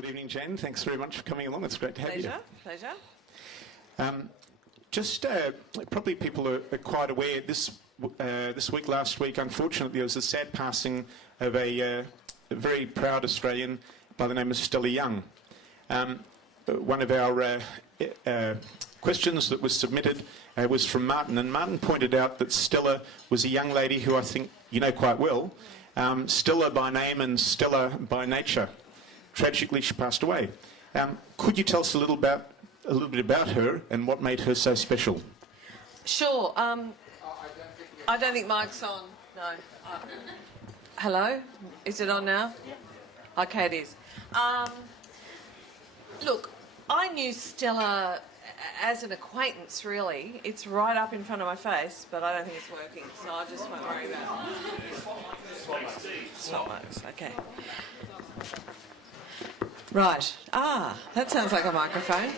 Good evening, Jane. Thanks very much for coming along. It's great to have you. Pleasure. Probably people are quite aware this week, last week, unfortunately, there was a sad passing of a very proud Australian by the name of Stella Young. One of our questions that was submitted was from Martin, and Martin pointed out that Stella was a young lady who I think you know quite well, Stella by name and Stella by nature. Tragically, she passed away. Could you tell us a little bit about her and what made her so special? Sure. I don't think Mike's on. No. Hello? Is it on now? Yeah. Okay, it is. Look, I knew Stella as an acquaintance, really. It's right up in front of my face, but I don't think it's working, so I just won't worry about it. Swap. Okay. Right. That sounds like a microphone.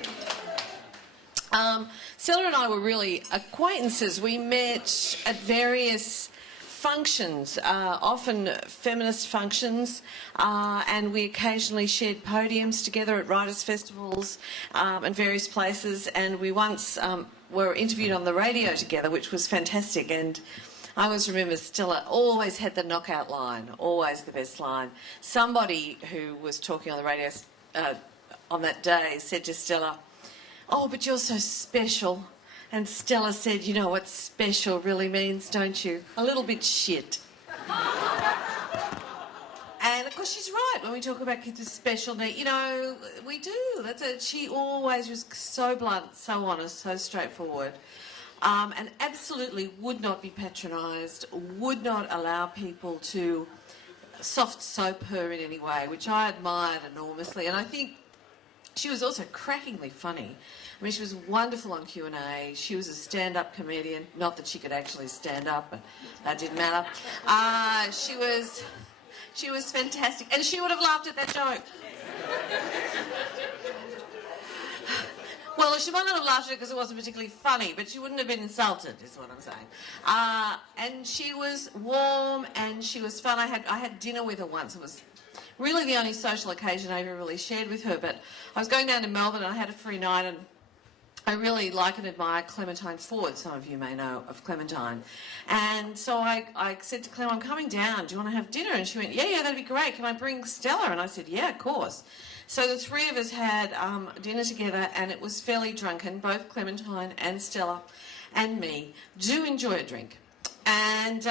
Stella and I were really acquaintances. We met at various functions, often feminist functions, and we occasionally shared podiums together at writers' festivals and various places, and we once were interviewed on the radio together, which was fantastic. And I always remember Stella always had the knockout line, always the best line. Somebody who was talking on the radio on that day said to Stella, "Oh, but you're so special." And Stella said, "You know what special really means, don't you? A little bit shit." And of course she's right when we talk about kids with special needs. You know, we do. That's it. She always was so blunt, so honest, so straightforward. And absolutely would not be patronised, would not allow people to soft soap her in any way, which I admired enormously. And I think she was also crackingly funny. I mean, she was wonderful on Q&A. She was a stand-up comedian. Not that she could actually stand up, but that didn't matter. She was fantastic. And she would have laughed at that joke. Well, she might not have laughed at it because it wasn't particularly funny, but she wouldn't have been insulted, is what I'm saying. And she was warm and she was fun. I had dinner with her once. It was really the only social occasion I ever really shared with her. But I was going down to Melbourne and I had a free night, and I really like and admire Clementine Ford. Some of you may know of Clementine. And so I said to Clem, "I'm coming down. Do you want to have dinner?" And she went, yeah, that'd be great. Can I bring Stella? And I said, yeah, of course. So the three of us had dinner together, and it was fairly drunken. Both Clementine and Stella and me do enjoy a drink. And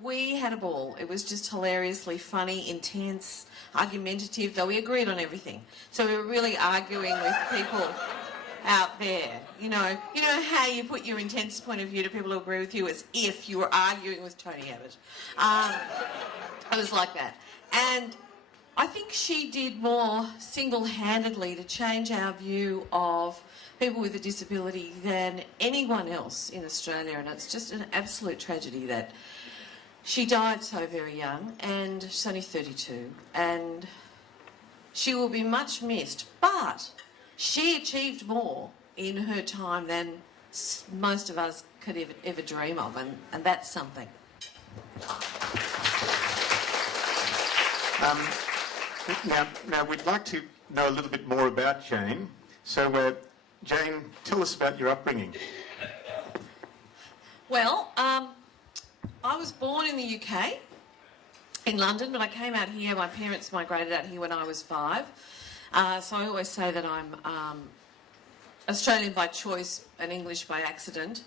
we had a ball. It was just hilariously funny, intense, argumentative, though we agreed on everything. So we were really arguing with people out there. You know how you put your intense point of view to people who agree with you as if you were arguing with Tony Abbott. It was like that. And I think she did more single-handedly to change our view of people with a disability than anyone else in Australia, and it's just an absolute tragedy that she died so very young, and she's only 32, and she will be much missed, but she achieved more in her time than most of us could ever dream of, and that's something. Now we'd like to know a little bit more about Jane. So, Jane, tell us about your upbringing. Well, I was born in the UK, in London, but I came out here. My parents migrated out here when I was 5. So I always say that I'm Australian by choice and English by accident.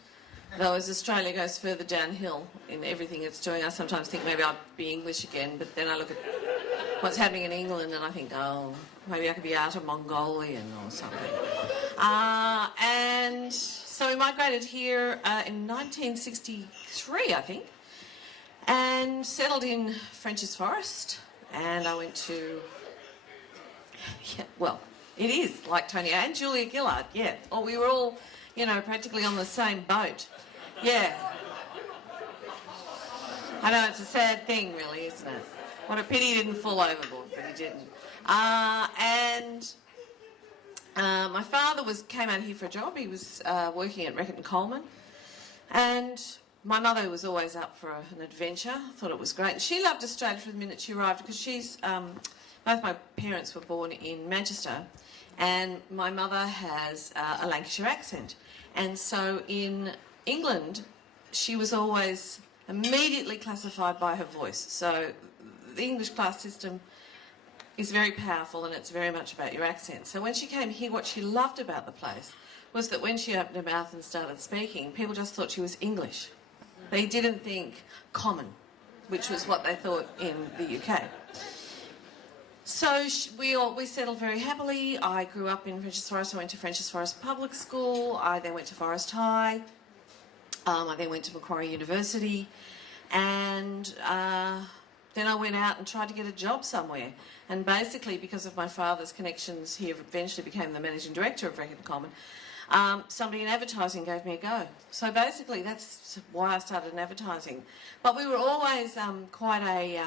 Though as Australia goes further downhill in everything it's doing, I sometimes think maybe I'll be English again, but then I look at what's happening in England and I think, oh, maybe I could be out of Mongolian or something. And so we migrated here in 1963, I think, and settled in French's Forest, and I went to... Yeah, well, it is like Tony and Julia Gillard, yeah. Oh, we were all, practically on the same boat. Yeah. I know, it's a sad thing, really, isn't it? What a pity he didn't fall overboard, but he didn't. My father came out here for a job. He was working at Reckitt and Coleman. And my mother was always up for an adventure, thought it was great. And she loved Australia from the minute she arrived because she's both my parents were born in Manchester, and my mother has a Lancashire accent. And so in England, she was always immediately classified by her voice. So the English class system is very powerful, and it's very much about your accent. So when she came here, what she loved about the place was that when she opened her mouth and started speaking, people just thought she was English. They didn't think common, which was what they thought in the UK. So we settled very happily. I grew up in Frenchs Forest. I went to Frenchs Forest Public School. I then went to Forest High. I then went to Macquarie University. And then I went out and tried to get a job somewhere. And basically, because of my father's connections, he eventually became the managing director of Reckitt Common. Somebody in advertising gave me a go. So basically, that's why I started in advertising. But we were always quite a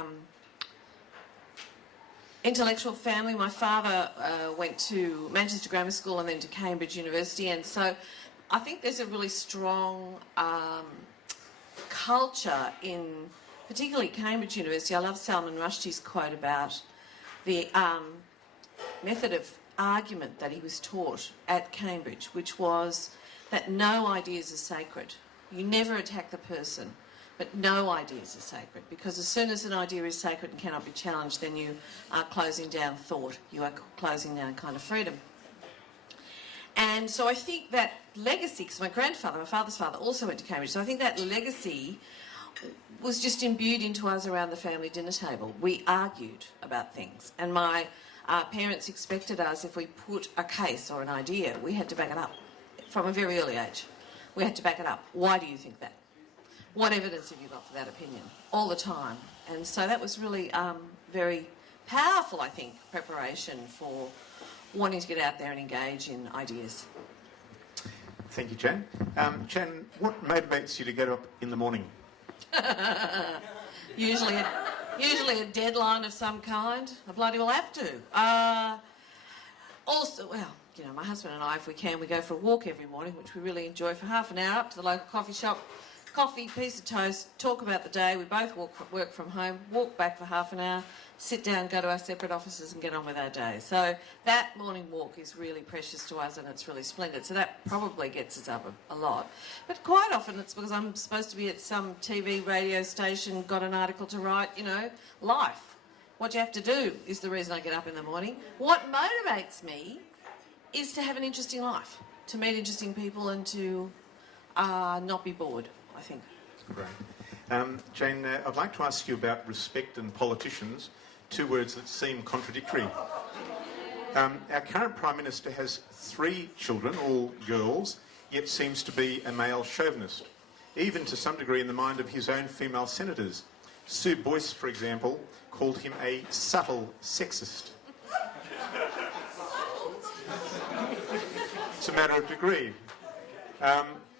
intellectual family. My father went to Manchester Grammar School and then to Cambridge University, and so I think there's a really strong culture in particularly Cambridge University. I love Salman Rushdie's quote about the method of argument that he was taught at Cambridge, which was that no ideas are sacred. You never attack the person, but no ideas are sacred, because as soon as an idea is sacred and cannot be challenged, then you are closing down thought. You are closing down kind of freedom. And so I think that legacy, because my father's father, also went to Cambridge, so I think that legacy was just imbued into us around the family dinner table. We argued about things, and my parents expected us, if we put a case or an idea, we had to back it up from a very early age. We had to back it up. Why do you think that? What evidence have you got for that opinion? All the time. And so that was really very powerful, I think, preparation for wanting to get out there and engage in ideas. Thank you, Jane. Jane, what motivates you to get up in the morning? Usually a deadline of some kind. I bloody well have to. Also, well, you know, my husband and I, if we can, we go for a walk every morning, which we really enjoy, for half an hour, up to the local coffee shop. Coffee, piece of toast, talk about the day. We both work from home, walk back for half an hour, sit down, go to our separate offices and get on with our day. So that morning walk is really precious to us, and it's really splendid. So that probably gets us up a lot. But quite often it's because I'm supposed to be at some TV, radio station, got an article to write, you know, life. What you have to do is the reason I get up in the morning. What motivates me is to have an interesting life, to meet interesting people and to not be bored, I think. Great. Jane, I'd like to ask you about respect and politicians, two words that seem contradictory. Our current Prime Minister has 3 children, all girls, yet seems to be a male chauvinist, even to some degree in the mind of his own female senators. Sue Boyce, for example, called him a subtle sexist. It's a matter of degree.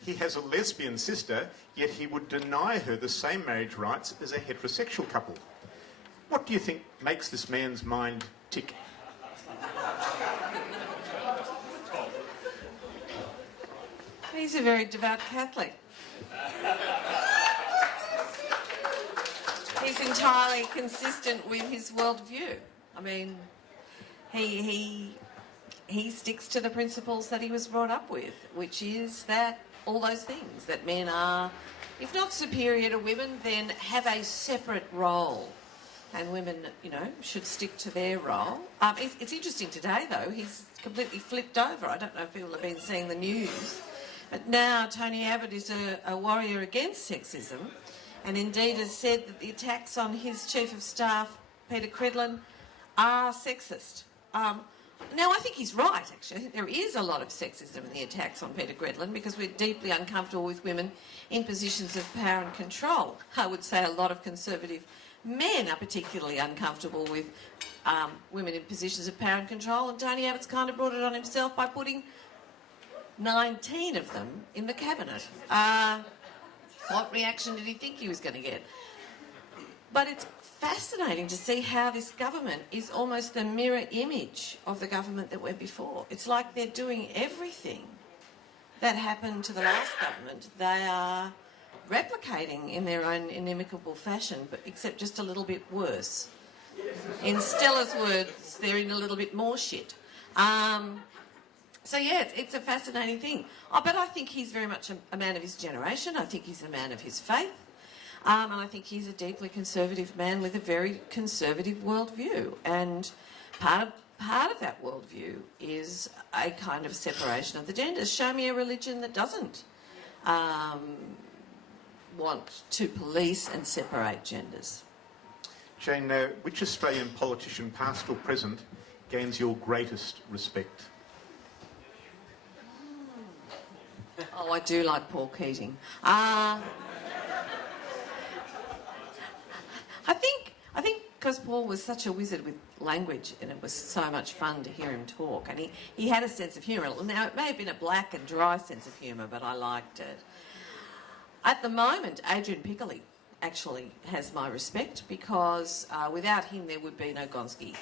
He has a lesbian sister, yet he would deny her the same marriage rights as a heterosexual couple. What do you think makes this man's mind tick? He's a very devout Catholic. He's entirely consistent with his worldview. I mean, he sticks to the principles that he was brought up with, which is that all those things, that men are, if not superior to women, then have a separate role. And women, you know, should stick to their role. It's interesting today, though. He's completely flipped over. I don't know if people have been seeing the news. But now Tony Abbott is a warrior against sexism, and indeed has said that the attacks on his Chief of Staff, Peter Credlin, are sexist. Now, I think he's right, actually. There is a lot of sexism in the attacks on Peter Credlin because we're deeply uncomfortable with women in positions of power and control. I would say a lot of Conservative men are particularly uncomfortable with women in positions of power and control, and Tony Abbott's kind of brought it on himself by putting 19 of them in the cabinet. What reaction did he think he was going to get? But it's fascinating to see how this government is almost the mirror image of the government that went before. It's like they're doing everything that happened to the last government. They are replicating in their own inimicable fashion, but except just a little bit worse. In Stella's words, they're in a little bit more shit. So yeah, it's a fascinating thing. But I think he's very much a man of his generation. I think he's a man of his faith. And I think he's a deeply conservative man with a very conservative worldview. And part of that worldview is a kind of separation of the genders. Show me a religion that doesn't want to police and separate genders. Jane, which Australian politician, past or present, gains your greatest respect? Oh, I do like Paul Keating. I think because Paul was such a wizard with language and it was so much fun to hear him talk, and he had a sense of humour. Now, it may have been a black and dry sense of humour, but I liked it. At the moment, Adrian Piccoli actually has my respect, because without him there would be no Gonski.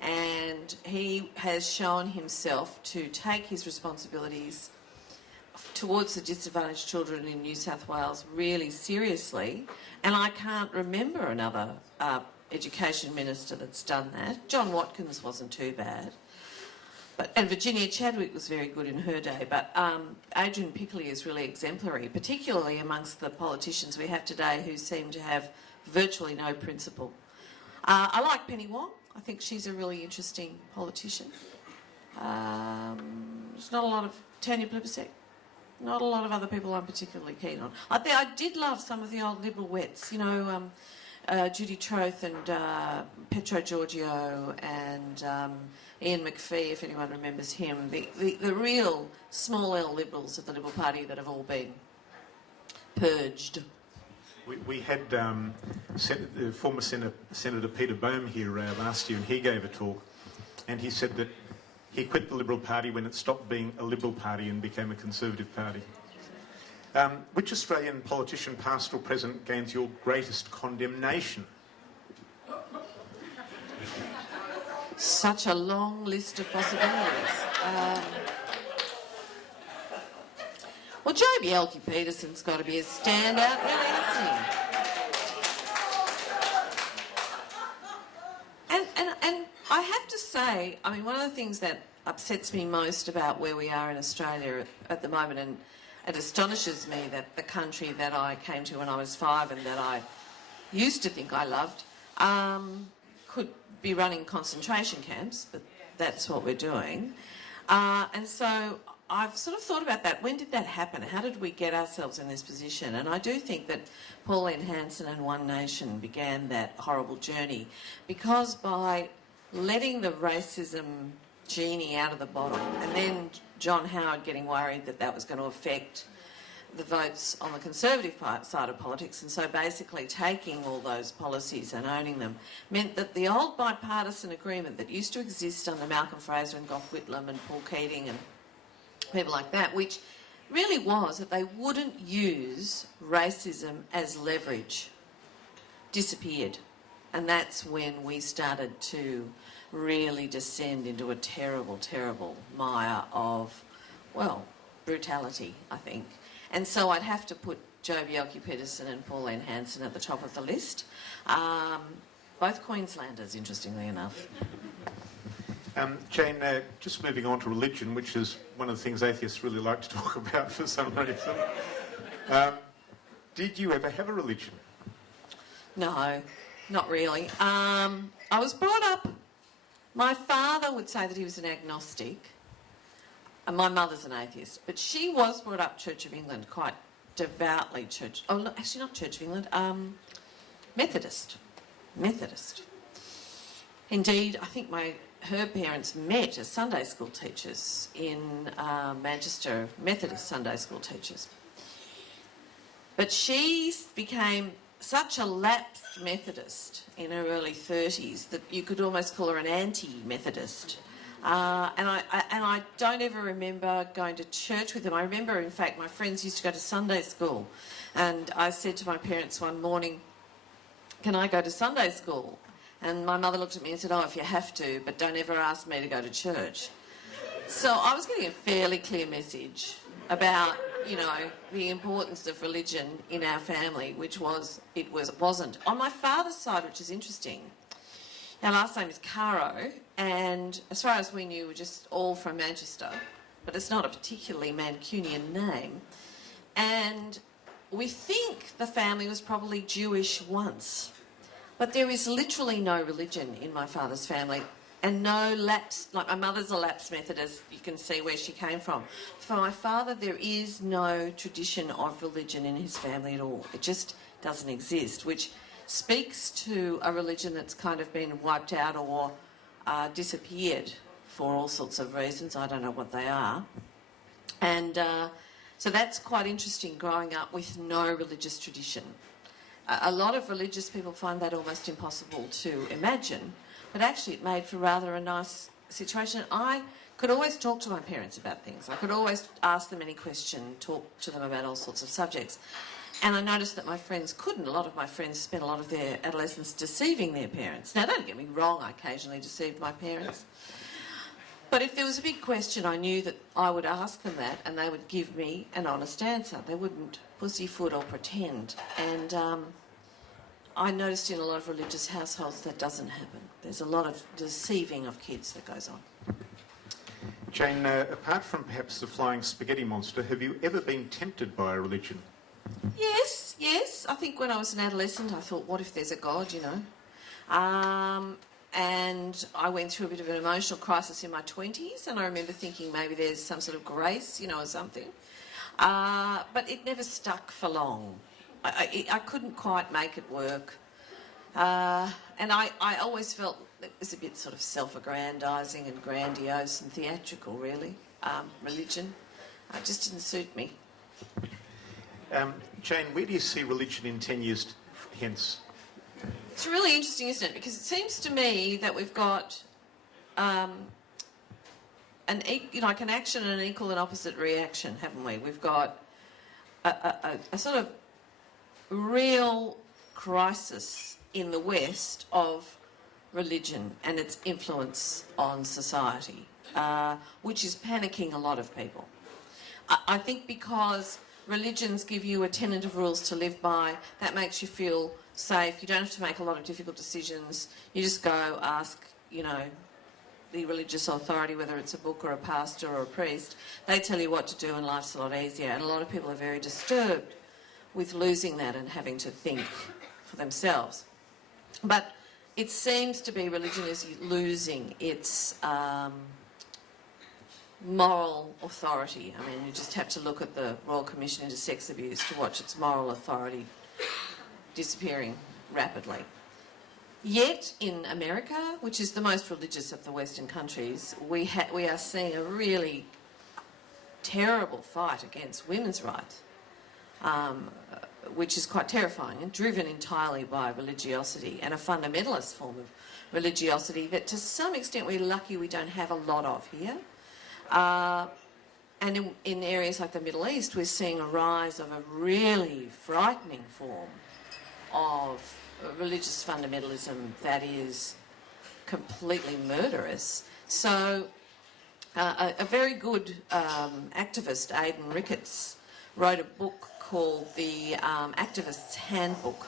And he has shown himself to take his responsibilities towards the disadvantaged children in New South Wales really seriously, and I can't remember another education minister that's done that. John Watkins wasn't too bad, and Virginia Chadwick was very good in her day, but Adrian Piccoli is really exemplary, particularly amongst the politicians we have today who seem to have virtually no principle. I like Penny Wong. I think she's a really interesting politician. There's not a lot of Tanya Plibersek. Not a lot of other people I'm particularly keen on. I did love some of the old Liberal wets, you know, Judy Troth and Petro Giorgio and Ian McPhee, if anyone remembers him, the real small L Liberals of the Liberal Party that have all been purged. We had the former Senator Peter Boehm here last year, and he gave a talk, and he said that he quit the Liberal Party when it stopped being a Liberal Party and became a Conservative Party. Which Australian politician, past or present, gains your greatest condemnation? Such a long list of possibilities. Well, Joe Bjelke-Petersen's got to be a standout, really, hasn't he? And I have to say, I mean, one of the things that upsets me most about where we are in Australia at the moment, and it astonishes me that the country that I came to when I was 5 and that I used to think I loved could be running concentration camps, but that's what we're doing. And so I've sort of thought about that. When did that happen? How did we get ourselves in this position? And I do think that Pauline Hanson and One Nation began that horrible journey, because by letting the racism genie out of the bottle, and then John Howard getting worried that that was going to affect the votes on the Conservative side of politics, and so basically taking all those policies and owning them, meant that the old bipartisan agreement that used to exist under Malcolm Fraser and Gough Whitlam and Paul Keating and people like that, which really was that they wouldn't use racism as leverage, disappeared. And that's when we started to really descend into a terrible, terrible mire of, well, brutality, I think. And so I'd have to put Joe Bjelke-Petersen and Pauline Hanson at the top of the list. Both Queenslanders, interestingly enough. Jane, just moving on to religion, which is one of the things atheists really like to talk about for some reason. Did you ever have a religion? No, not really. I was brought up, my father would say that he was an agnostic, and my mother's an atheist, but she was brought up Church of England, quite devoutly actually not Church of England, Methodist. Indeed, I think her parents met as Sunday school teachers in Manchester, Methodist Sunday school teachers. But she became such a lapsed Methodist in her early 30s that you could almost call her an anti-Methodist. And I don't ever remember going to church with them. I remember, in fact, my friends used to go to Sunday school, and I said to my parents one morning, "Can I go to Sunday school?" And my mother looked at me and said, "Oh, if you have to, but don't ever ask me to go to church." So I was getting a fairly clear message about, you know, the importance of religion in our family, which was, it wasn't. On my father's side, which is interesting, Our last name is Caro, and as far as we knew, we're just all from Manchester, but it's not a particularly Mancunian name. And we think the family was probably Jewish once, but there is literally no religion in my father's family, and no lapse, like my mother's a lapsed Methodist, you can see where she came from. For my father, there is no tradition of religion in his family at all. It just doesn't exist, which speaks to a religion that's kind of been wiped out or disappeared for all sorts of reasons. I don't know what they are. And so that's quite interesting, growing up with no religious tradition. A lot of religious people find that almost impossible to imagine, but actually it made for rather a nice situation. I could always talk to my parents about things. I could always ask them any question, talk to them about all sorts of subjects. And I noticed that my friends couldn't. A lot of my friends spent a lot of their adolescence deceiving their parents. Now, don't get me wrong, I occasionally deceived my parents. But if there was a big question, I knew that I would ask them that and they would give me an honest answer. They wouldn't pussyfoot or pretend. And I noticed in a lot of religious households that doesn't happen. There's a lot of deceiving of kids that goes on. Jane, apart from perhaps the flying spaghetti monster, have you ever been tempted by a religion? Yes. I think when I was an adolescent, I thought, what if there's a God, you know? And I went through a bit of an emotional crisis in my 20s, and I remember thinking maybe there's some sort of grace, you know, or something. But it never stuck for long. I couldn't quite make it work. And I always felt it was a bit sort of self-aggrandising and grandiose and theatrical, really, religion. It just didn't suit me. Jane, where do you see religion in 10 years hence? It's really interesting, isn't it? Because it seems to me that we've got an action and an equal and opposite reaction, haven't we? We've got a sort of real crisis in the West of religion and its influence on society, which is panicking a lot of people. I think because religions give you a tenet of rules to live by, that makes you feel safe. You don't have to make a lot of difficult decisions. You just go ask, you know, the religious authority, whether it's a book or a pastor or a priest. They tell you what to do and life's a lot easier. And a lot of people are very disturbed with losing that and having to think for themselves. But it seems to be religion is losing its moral authority. I mean, you just have to look at the Royal Commission into Sex Abuse to watch its moral authority disappearing rapidly. Yet in America, which is the most religious of the Western countries, we are seeing a really terrible fight against women's rights, which is quite terrifying and driven entirely by religiosity and a fundamentalist form of religiosity that to some extent we're lucky we don't have a lot of here. And in areas like the Middle East, we're seeing a rise of a really frightening form of religious fundamentalism that is completely murderous. So a very good activist, Aidan Ricketts, wrote a book called The Activist's Handbook.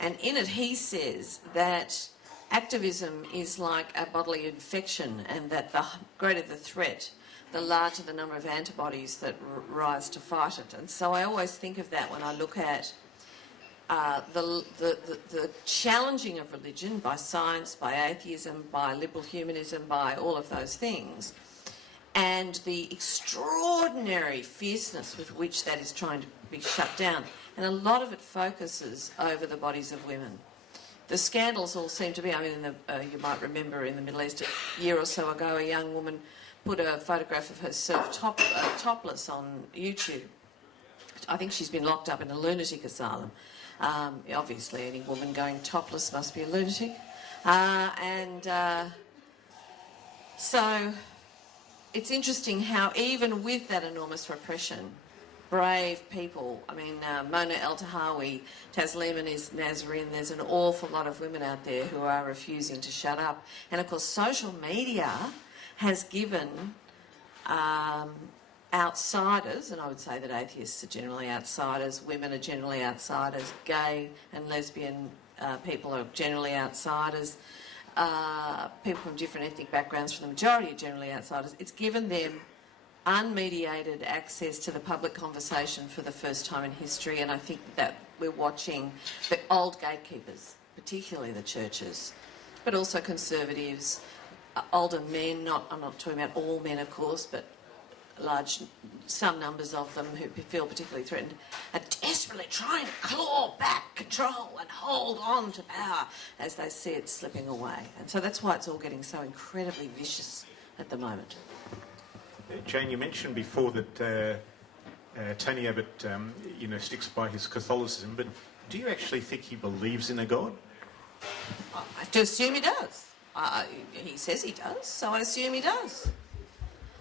And in it he says that activism is like a bodily infection and that the greater the threat, the larger the number of antibodies that rise to fight it. And so I always think of that when I look at the challenging of religion by science, by atheism, by liberal humanism, by all of those things, and the extraordinary fierceness with which that is trying to be shut down. And a lot of it focuses over the bodies of women. The scandals all seem to be, I mean, you might remember in the Middle East a year or so ago, a young woman put a photograph of herself topless on YouTube. I think she's been locked up in a lunatic asylum. Obviously, any woman going topless must be a lunatic. So it's interesting how even with that enormous repression, brave people, I mean, Mona El-Tahawi, Taslim Nasrin, there's an awful lot of women out there who are refusing to shut up. And of course, social media has given outsiders, and I would say that atheists are generally outsiders, women are generally outsiders, gay and lesbian people are generally outsiders, people from different ethnic backgrounds, from the majority are generally outsiders. It's given them unmediated access to the public conversation for the first time in history, and I think that we're watching the old gatekeepers, particularly the churches, but also conservatives, older men, I'm not talking about all men of course, but some numbers of them who feel particularly threatened, are desperately trying to claw back control and hold on to power as they see it slipping away. And so that's why it's all getting so incredibly vicious at the moment. Jane, you mentioned before that Tony Abbott, sticks by his Catholicism, but do you actually think he believes in a God? I have to assume he does. He says he does, so I assume he does.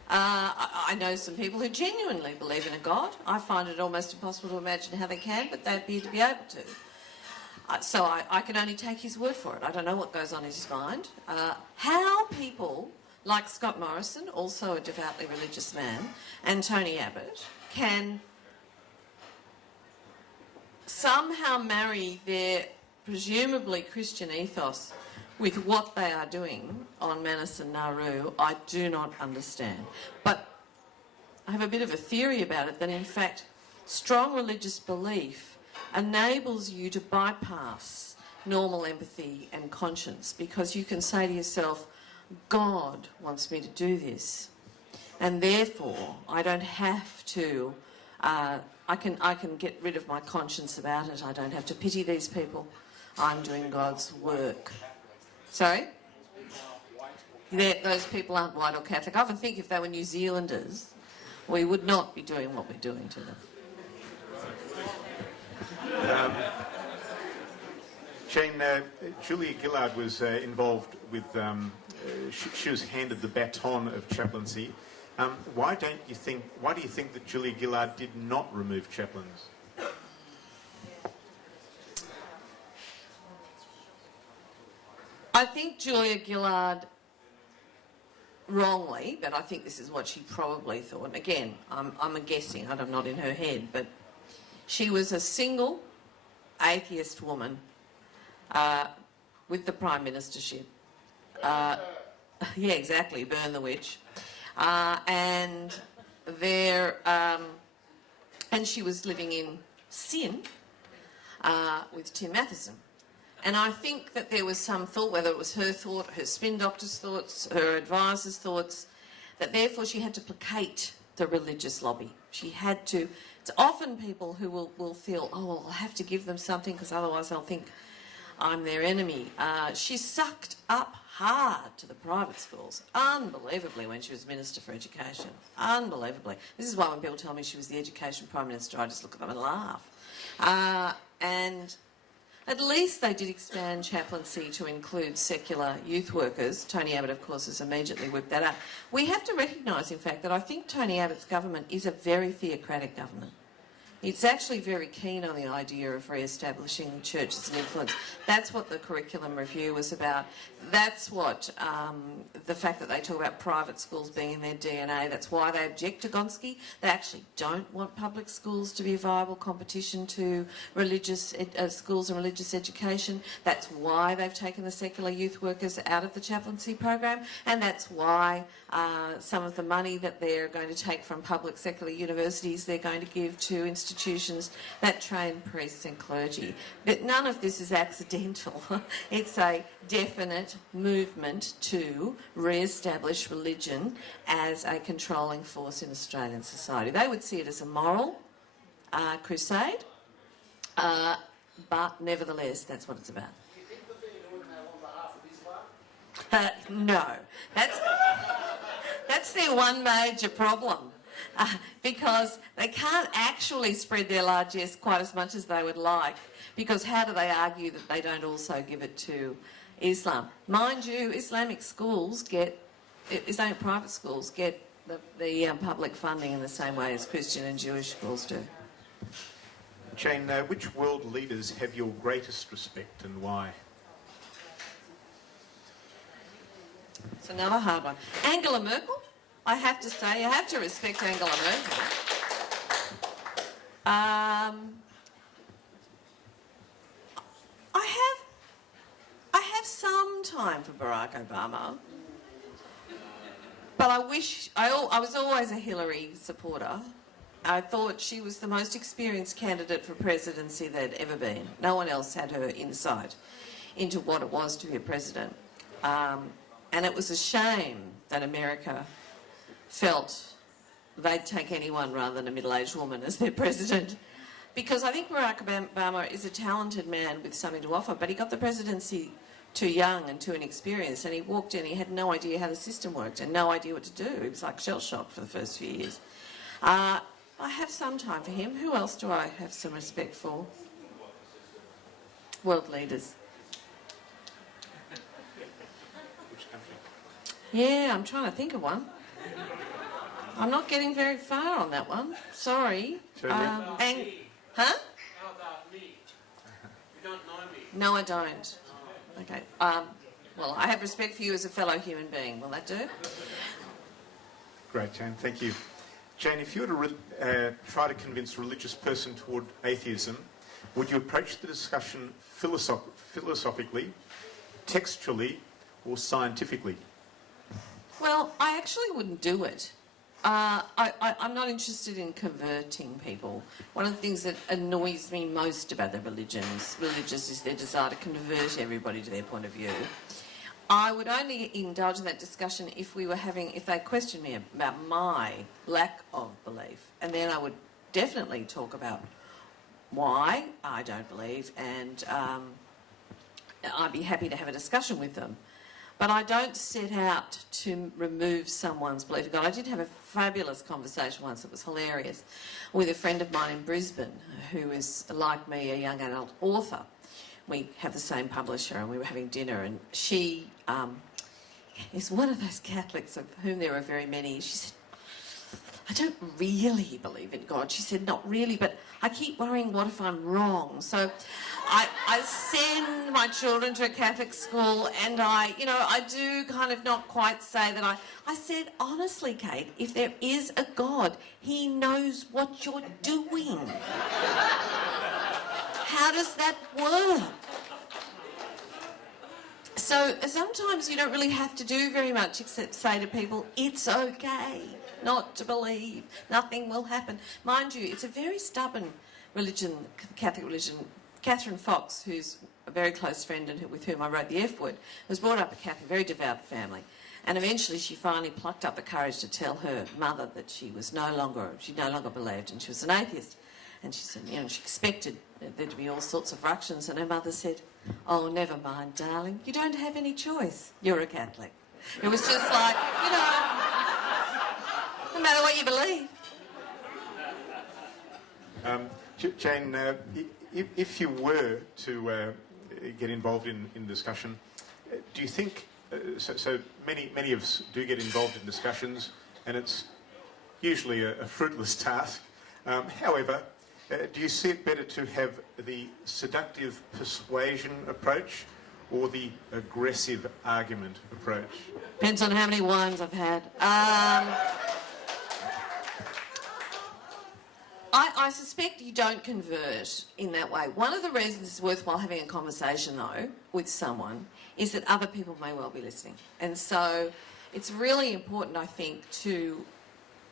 I know some people who genuinely believe in a God. I find it almost impossible to imagine how they can, but they appear to be able to. So I can only take his word for it. I don't know what goes on in his mind. How people like Scott Morrison, also a devoutly religious man, and Tony Abbott can somehow marry their presumably Christian ethos with what they are doing on Manus and Nauru, I do not understand. But I have a bit of a theory about it, that in fact strong religious belief enables you to bypass normal empathy and conscience, because you can say to yourself, God wants me to do this, and therefore I don't have to, I can get rid of my conscience about it. I don't have to pity these people. I'm doing God's work. Sorry? Those people aren't white or Catholic. I often think if they were New Zealanders, we would not be doing what we're doing to them. Jane, Julia Gillard was involved with, she was handed the baton of chaplaincy. Why do you think that Julia Gillard did not remove chaplains? I think Julia Gillard, wrongly, but I think this is what she probably thought. Again, I'm guessing, I'm not in her head, but she was a single atheist woman with the Prime Ministership. Yeah, exactly, burn the witch. And she was living in sin with Tim Matheson. And I think that there was some thought, whether it was her thought, her spin doctor's thoughts, her advisor's thoughts, that therefore she had to placate the religious lobby. She had to. It's often people who will feel, oh, well, I'll have to give them something because otherwise they'll think I'm their enemy. She sucked up hard to the private schools, unbelievably, when she was Minister for Education. Unbelievably. This is why when people tell me she was the Education Prime Minister, I just look at them and laugh. And at least they did expand chaplaincy to include secular youth workers. Tony Abbott, of course, has immediately whipped that up. We have to recognise, in fact, that I think Tony Abbott's government is a very theocratic government. It's actually very keen on the idea of re-establishing churches and influence. That's what the curriculum review was about. That's what the fact that they talk about private schools being in their DNA. That's why they object to Gonski. They actually don't want public schools to be a viable competition to religious schools and religious education. That's why they've taken the secular youth workers out of the chaplaincy program, and that's why some of the money that they're going to take from public secular universities they're going to give to institutions that train priests and clergy. But none of this is accidental. It's a definite movement to re-establish religion as a controlling force in Australian society. They would see it as a moral crusade, but nevertheless, that's what it's about. Do you think that they're doing that on behalf of Islam? No, that's their one major problem. Because they can't actually spread their largesse quite as much as they would like, because how do they argue that they don't also give it to Islam? Mind you, Islamic private schools get the public funding in the same way as Christian and Jewish schools do. Jane, which world leaders have your greatest respect and why? It's another hard one. Angela Merkel? I have to say, I have to respect Angela Merkel. I have some time for Barack Obama. But I was always a Hillary supporter. I thought she was the most experienced candidate for presidency there'd ever been. No one else had her insight into what it was to be a president. And it was a shame that America felt they'd take anyone rather than a middle-aged woman as their president. Because I think Barack Obama is a talented man with something to offer, but he got the presidency too young and too inexperienced, and he walked in, he had no idea how the system worked and no idea what to do. He was like shell-shocked for the first few years. I have some time for him. Who else do I have some respect for? World leaders. Which country? Yeah, I'm trying to think of one. I'm not getting very far on that one. Sorry. So Huh? How about me? You don't know me. No, I don't. Okay. Well, I have respect for you as a fellow human being. Will that do? Great, Jane. Thank you. Jane, if you were to try to convince a religious person toward atheism, would you approach the discussion philosophically, textually, or scientifically? Well, I actually wouldn't do it. I'm not interested in converting people. One of the things that annoys me most about the religious is their desire to convert everybody to their point of view. I would only indulge in that discussion if they questioned me about my lack of belief. And then I would definitely talk about why I don't believe, and I'd be happy to have a discussion with them. But I don't set out to remove someone's belief in God. I did have a fabulous conversation once, it was hilarious, with a friend of mine in Brisbane who is, like me, a young adult author. We have the same publisher and we were having dinner, and she is one of those Catholics of whom there are very many. She said, I don't really believe in God. She said, not really, but I keep worrying, what if I'm wrong? So I send my children to a Catholic school, and I do kind of not quite say that I said, honestly, Kate, if there is a God, he knows what you're doing. How does that work? So sometimes you don't really have to do very much except say to people, it's okay not to believe. Nothing will happen. Mind you, it's a very stubborn religion, Catholic religion. Catherine Fox, who's a very close friend and with whom I wrote The F Word, was brought up a Catholic, very devout family. And eventually she finally plucked up the courage to tell her mother that she no longer believed, and she was an atheist. And she said, she expected there to be all sorts of ructions, and her mother said, oh, never mind, darling, you don't have any choice. You're a Catholic. It was just like, no matter what you believe. Jane, if you were to get involved in discussion, do you think, so many of us do get involved in discussions, and it's usually a fruitless task. However, do you see it better to have the seductive persuasion approach or the aggressive argument approach? Depends on how many wines I've had. I suspect you don't convert in that way. One of the reasons it's worthwhile having a conversation, though, with someone is that other people may well be listening. And so it's really important, I think, to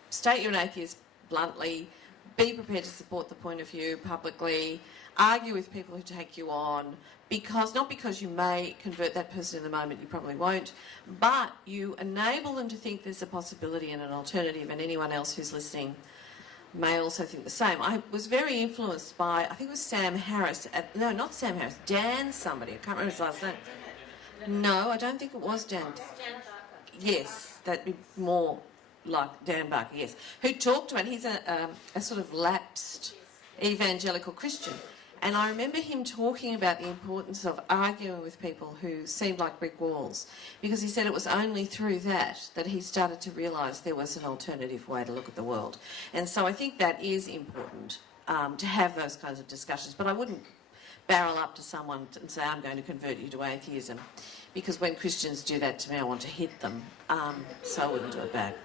state you're an atheist bluntly, be prepared to support the point of view publicly, argue with people who take you on, not because you may convert that person in the moment, you probably won't, but you enable them to think there's a possibility and an alternative, and anyone else who's listening may also think the same. I was very influenced by, I think it was Sam Harris, not Sam Harris, Dan somebody, I can't remember his last name. No, I don't think it was Dan. Yes, that'd be more like Dan Barker, yes, who talked about, he's a sort of lapsed evangelical Christian. And I remember him talking about the importance of arguing with people who seemed like brick walls, because he said it was only through that he started to realise there was an alternative way to look at the world. And so I think that is important, to have those kinds of discussions. But I wouldn't barrel up to someone and say, I'm going to convert you to atheism, because when Christians do that to me, I want to hit them. So I wouldn't do it back.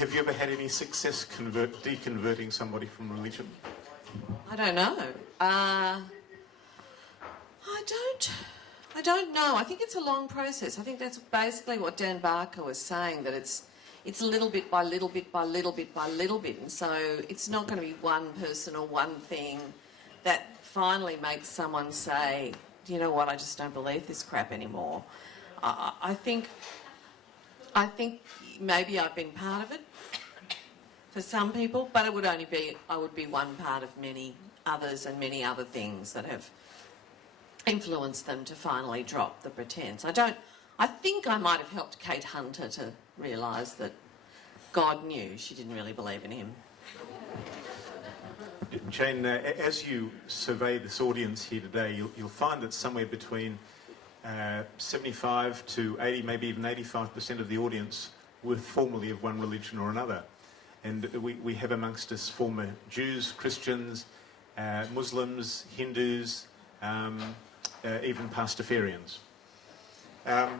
Have you ever had any success deconverting somebody from religion? I don't know. I don't know. I think it's a long process. I think that's basically what Dan Barker was saying, that it's a little bit by little bit by little bit by little bit, and so it's not going to be one person or one thing that finally makes someone say, you know what, I just don't believe this crap anymore. I think maybe I've been part of it for some people, but it would only be, I would be one part of many others and many other things that have influenced them to finally drop the pretense. I think I might have helped Kate Hunter to realise that God knew she didn't really believe in him. Jane, as you survey this audience here today, you'll find that somewhere between 75 to 80, maybe even 85% of the audience were formerly of one religion or another. And we have amongst us former Jews, Christians, Muslims, Hindus, even Pastafarians. I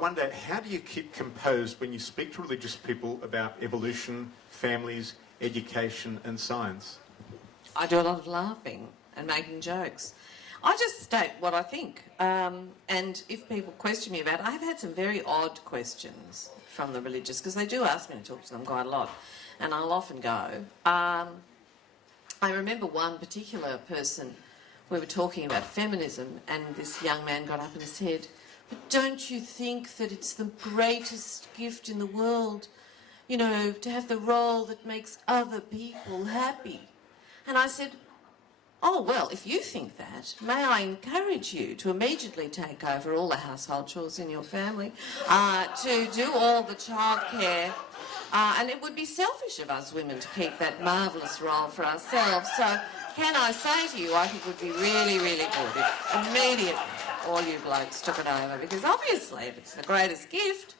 wonder, how do you keep composed when you speak to religious people about evolution, families, education and science? I do a lot of laughing and making jokes. I just state what I think. And if people question me about it, I have had some very odd questions from the religious, because they do ask me to talk to them quite a lot, and I'll often go. I remember one particular person, we were talking about feminism, and this young man got up and said, "But don't you think that it's the greatest gift in the world, you know, to have the role that makes other people happy?" And I said, "Oh, well, if you think that, may I encourage you to immediately take over all the household chores in your family, to do all the childcare, and it would be selfish of us women to keep that marvellous role for ourselves. So can I say to you, I think it would be really, really good if immediately all you blokes took it over, because obviously if it's the greatest gift,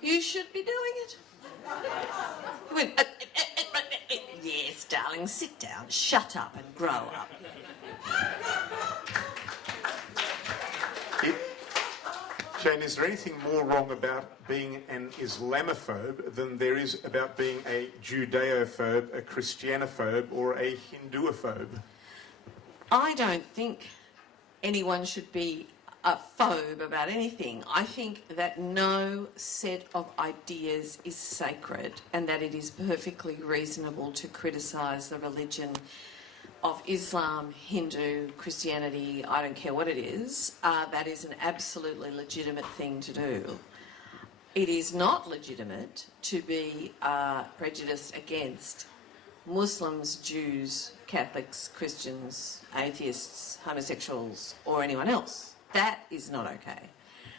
you should be doing it." He went, "Yes, darling, sit down, shut up and grow up." Jane, is there anything more wrong about being an Islamophobe than there is about being a Judeophobe, a Christianophobe, or a Hinduophobe? I don't think anyone should be a phobe about anything. I think that no set of ideas is sacred, and that it is perfectly reasonable to criticise the religion of Islam, Hindu, Christianity, I don't care what it is. That is an absolutely legitimate thing to do. It is not legitimate to be prejudiced against Muslims, Jews, Catholics, Christians, atheists, homosexuals, or anyone else. That is not okay.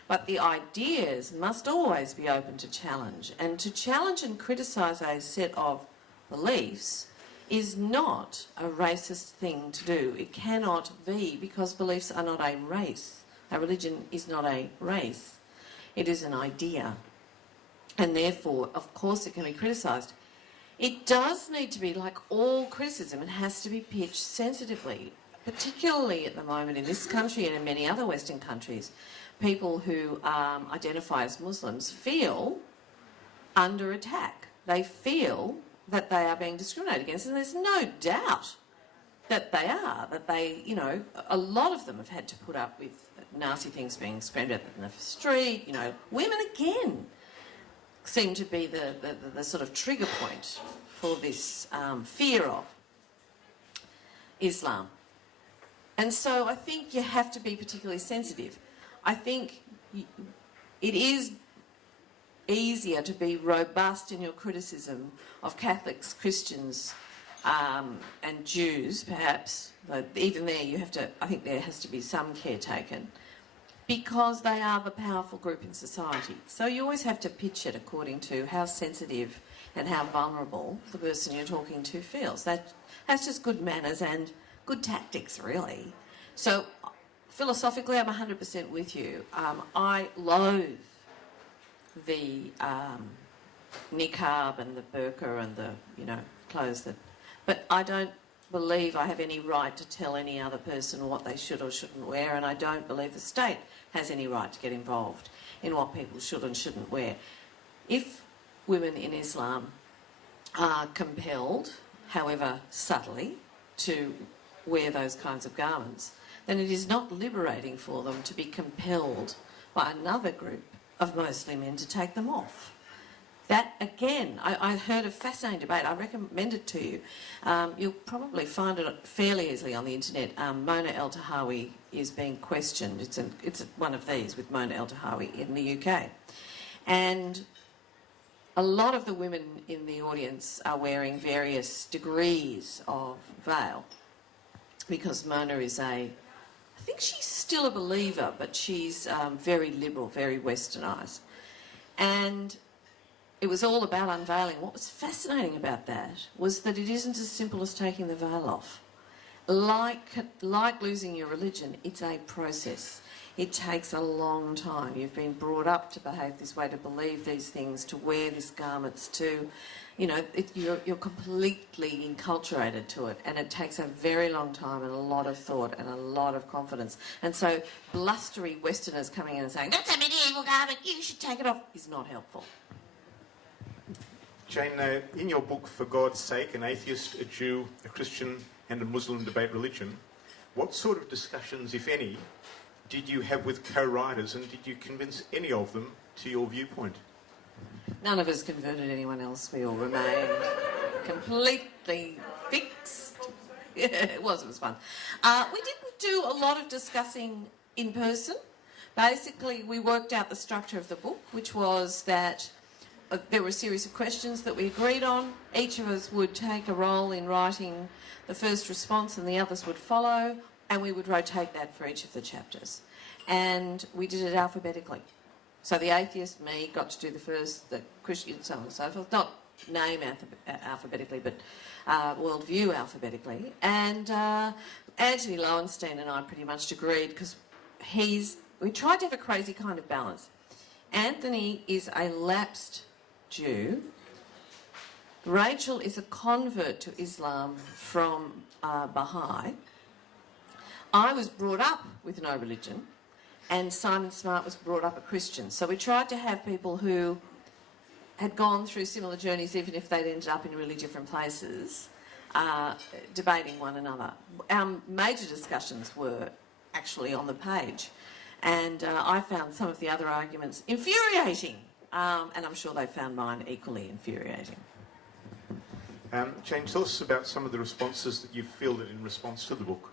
But the ideas must always be open to challenge. And to challenge and criticise a set of beliefs is not a racist thing to do. It cannot be, because beliefs are not a race. A religion is not a race. It is an idea. And therefore, of course, it can be criticised. It does need to be, like all criticism, it has to be pitched sensitively, particularly at the moment in this country and in many other Western countries. People who identify as Muslims feel under attack. They feel that they are being discriminated against, and there's no doubt that they are, that they, you know, a lot of them have had to put up with nasty things being screamed at in the street. You know, women again seem to be the sort of trigger point for this fear of Islam. And so I think you have to be particularly sensitive. I think it is easier to be robust in your criticism of Catholics, Christians, and Jews, perhaps. But even there, you have to. I think there has to be some care taken, because they are the powerful group in society. So you always have to pitch it according to how sensitive and how vulnerable the person you're talking to feels. That's just good manners and good tactics, really. So philosophically, I'm 100% with you. I loathe the niqab and the burqa and the, you know, clothes that... But I don't believe I have any right to tell any other person what they should or shouldn't wear, and I don't believe the state has any right to get involved in what people should and shouldn't wear. If women in Islam are compelled, however subtly, to wear those kinds of garments, then it is not liberating for them to be compelled by another group of mostly men to take them off. That, again, I heard a fascinating debate. I recommend it to you. You'll probably find it fairly easily on the internet. Mona El-Tahawi is being questioned. It's one of these with Mona El-Tahawi in the UK. And a lot of the women in the audience are wearing various degrees of veil because Mona is I think she's still a believer, but she's very liberal, very westernised. And it was all about unveiling. What was fascinating about that was that it isn't as simple as taking the veil off. Like losing your religion, it's a process. It takes a long time. You've been brought up to behave this way, to believe these things, to wear these garments, to, you know, you're completely enculturated to it, and it takes a very long time and a lot of thought and a lot of confidence. And so blustery Westerners coming in and saying, that's a medieval garment, you should take it off, is not helpful. Jane, in your book, For God's Sake, An Atheist, a Jew, a Christian and a Muslim Debate Religion, what sort of discussions, if any, did you have with co-writers, and did you convince any of them to your viewpoint? None of us converted anyone else. We all remained completely fixed. Yeah, it was fun. We didn't do a lot of discussing in person. Basically, we worked out the structure of the book, which was that there were a series of questions that we agreed on. Each of us would take a role in writing the first response and the others would follow, and we would rotate that for each of the chapters. And we did it alphabetically. So the atheist, me, got to do the first, the Christian, so on and so forth. Not name alphabetically, but worldview alphabetically. And Anthony Lowenstein and I pretty much agreed, because we tried to have a crazy kind of balance. Anthony is a lapsed Jew. Rachel is a convert to Islam from Baha'i. I was brought up with no religion, and Simon Smart was brought up a Christian. So we tried to have people who had gone through similar journeys, even if they'd ended up in really different places, debating one another. Our major discussions were actually on the page, and I found some of the other arguments infuriating, and I'm sure they found mine equally infuriating. Jane, tell us about some of the responses that you've fielded in response to the book.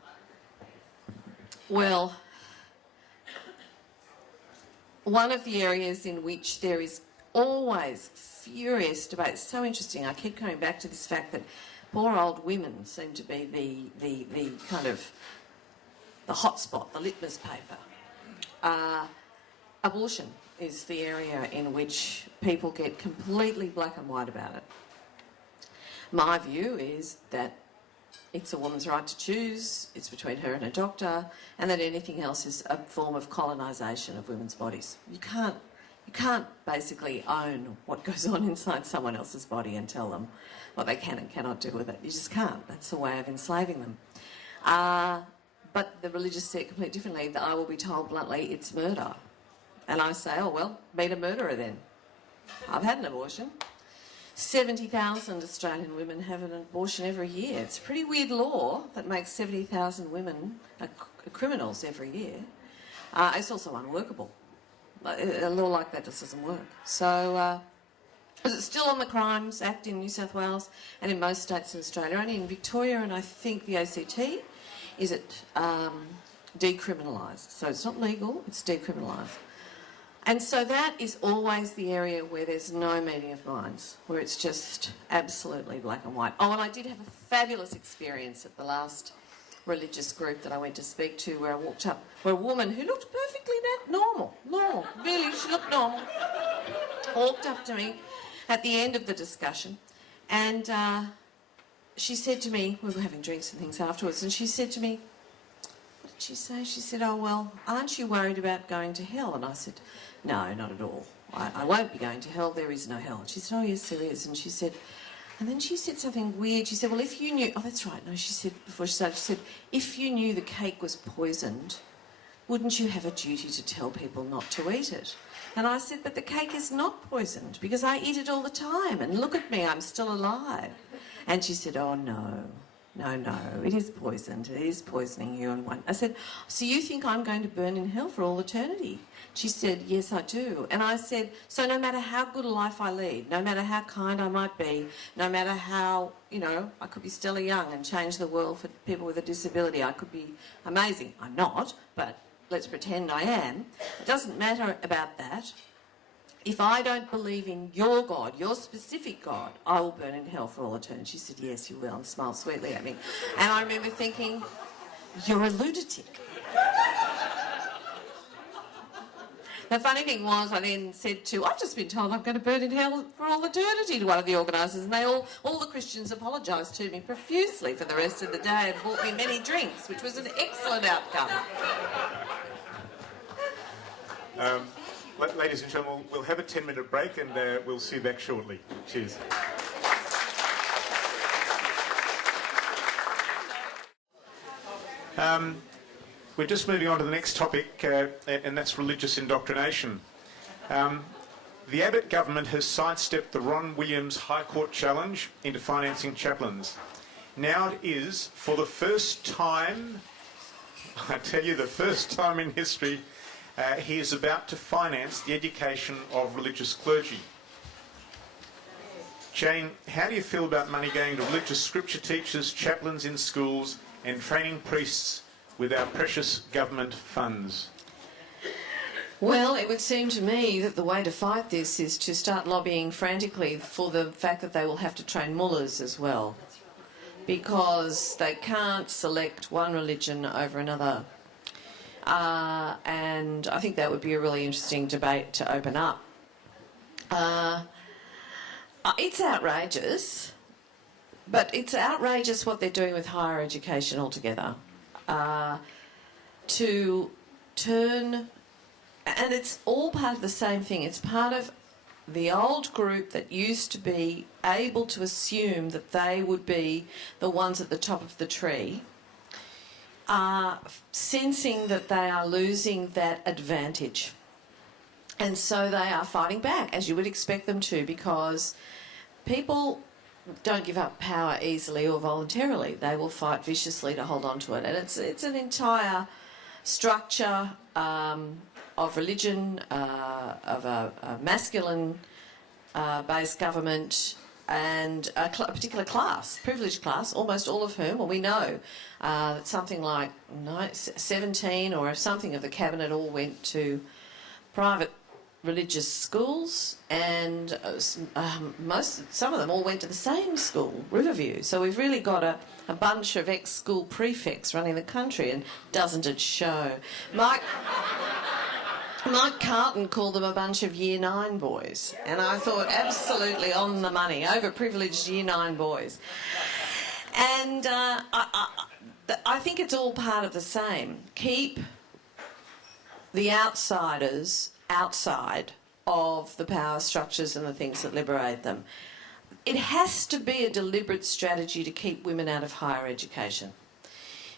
Well, one of the areas in which there is always furious debate, it's so interesting, I keep coming back to this fact that poor old women seem to be the kind of the hot spot, the litmus paper. Abortion is the area in which people get completely black and white about it. My view is that it's a woman's right to choose, it's between her and her doctor, and that anything else is a form of colonisation of women's bodies. You can't basically own what goes on inside someone else's body and tell them what they can and cannot do with it. You just can't. That's a way of enslaving them. But the religious see it completely differently. I will be told bluntly, it's murder. And I say, oh, well, meet a murderer then. I've had an abortion. 70,000 Australian women have an abortion every year. It's a pretty weird law that makes 70,000 women criminals every year. It's also unworkable. A law like that just doesn't work. So, it's still on the Crimes Act in New South Wales and in most states in Australia. Only in Victoria and I think the ACT is it decriminalised. So it's not legal, it's decriminalised. And so that is always the area where there's no meeting of minds, where it's just absolutely black and white. Oh, and I did have a fabulous experience at the last religious group that I went to speak to, where I walked up, where a woman who looked perfectly normal, really, she looked normal, walked up to me at the end of the discussion, and she said to me, we were having drinks and things afterwards, and she said to me, what did she say? She said, oh, well, aren't you worried about going to hell? And I said, no, not at all. I won't be going to hell. There is no hell. And she said, oh, yes, there is. And she said, and then she said something weird. She said, well, if you knew... Oh, that's right. No, she said, before she started, she said, if you knew the cake was poisoned, wouldn't you have a duty to tell people not to eat it? And I said, but the cake is not poisoned because I eat it all the time. And look at me, I'm still alive. And she said, oh, no, no, it is poisoned. It is poisoning you. And one. I said, so you think I'm going to burn in hell for all eternity? She said, yes, I do. And I said, so no matter how good a life I lead, no matter how kind I might be, no matter how, I could be Stella Young and change the world for people with a disability. I could be amazing. I'm not, but let's pretend I am. It doesn't matter about that. If I don't believe in your God, your specific God, I will burn in hell for all eternity. She said, yes, you will, and smiled sweetly at me. And I remember thinking, you're a lunatic. The funny thing was, I then said I've just been told I'm going to burn in hell for all eternity to one of the organisers, and all the Christians apologised to me profusely for the rest of the day and bought me many drinks, which was an excellent outcome. Ladies and gentlemen, we'll have a 10-minute break and we'll see you back shortly. Cheers. We're just moving on to the next topic, and that's religious indoctrination. The Abbott government has sidestepped the Ron Williams High Court challenge into financing chaplains. Now it is, for the first time, I tell you, the first time in history, he is about to finance the education of religious clergy. Jane, how do you feel about money going to religious scripture teachers, chaplains in schools, and training priests with our precious government funds? Well, it would seem to me that the way to fight this is to start lobbying frantically for the fact that they will have to train mullahs as well, because they can't select one religion over another. And I think that would be a really interesting debate to open up. It's outrageous, but it's outrageous what they're doing with higher education altogether. To turn, and it's all part of the same thing. It's part of the old group that used to be able to assume that they would be the ones at the top of the tree, sensing that they are losing that advantage. And so they are fighting back, as you would expect them to, because people don't give up power easily or voluntarily. They will fight viciously to hold on to it. And it's an entire structure of religion, of a masculine based government, and a particular class, privileged class, almost all of whom, well, we know that something like 17 or something of the cabinet all went to private religious schools, and some of them all went to the same school, Riverview. So we've really got a bunch of ex-school prefects running the country, and doesn't it show? Mike Carlton called them a bunch of Year 9 boys, and I thought absolutely on the money, overprivileged Year 9 boys. And I think it's all part of the same. Keep the outsiders outside of the power structures and the things that liberate them. It has to be a deliberate strategy to keep women out of higher education,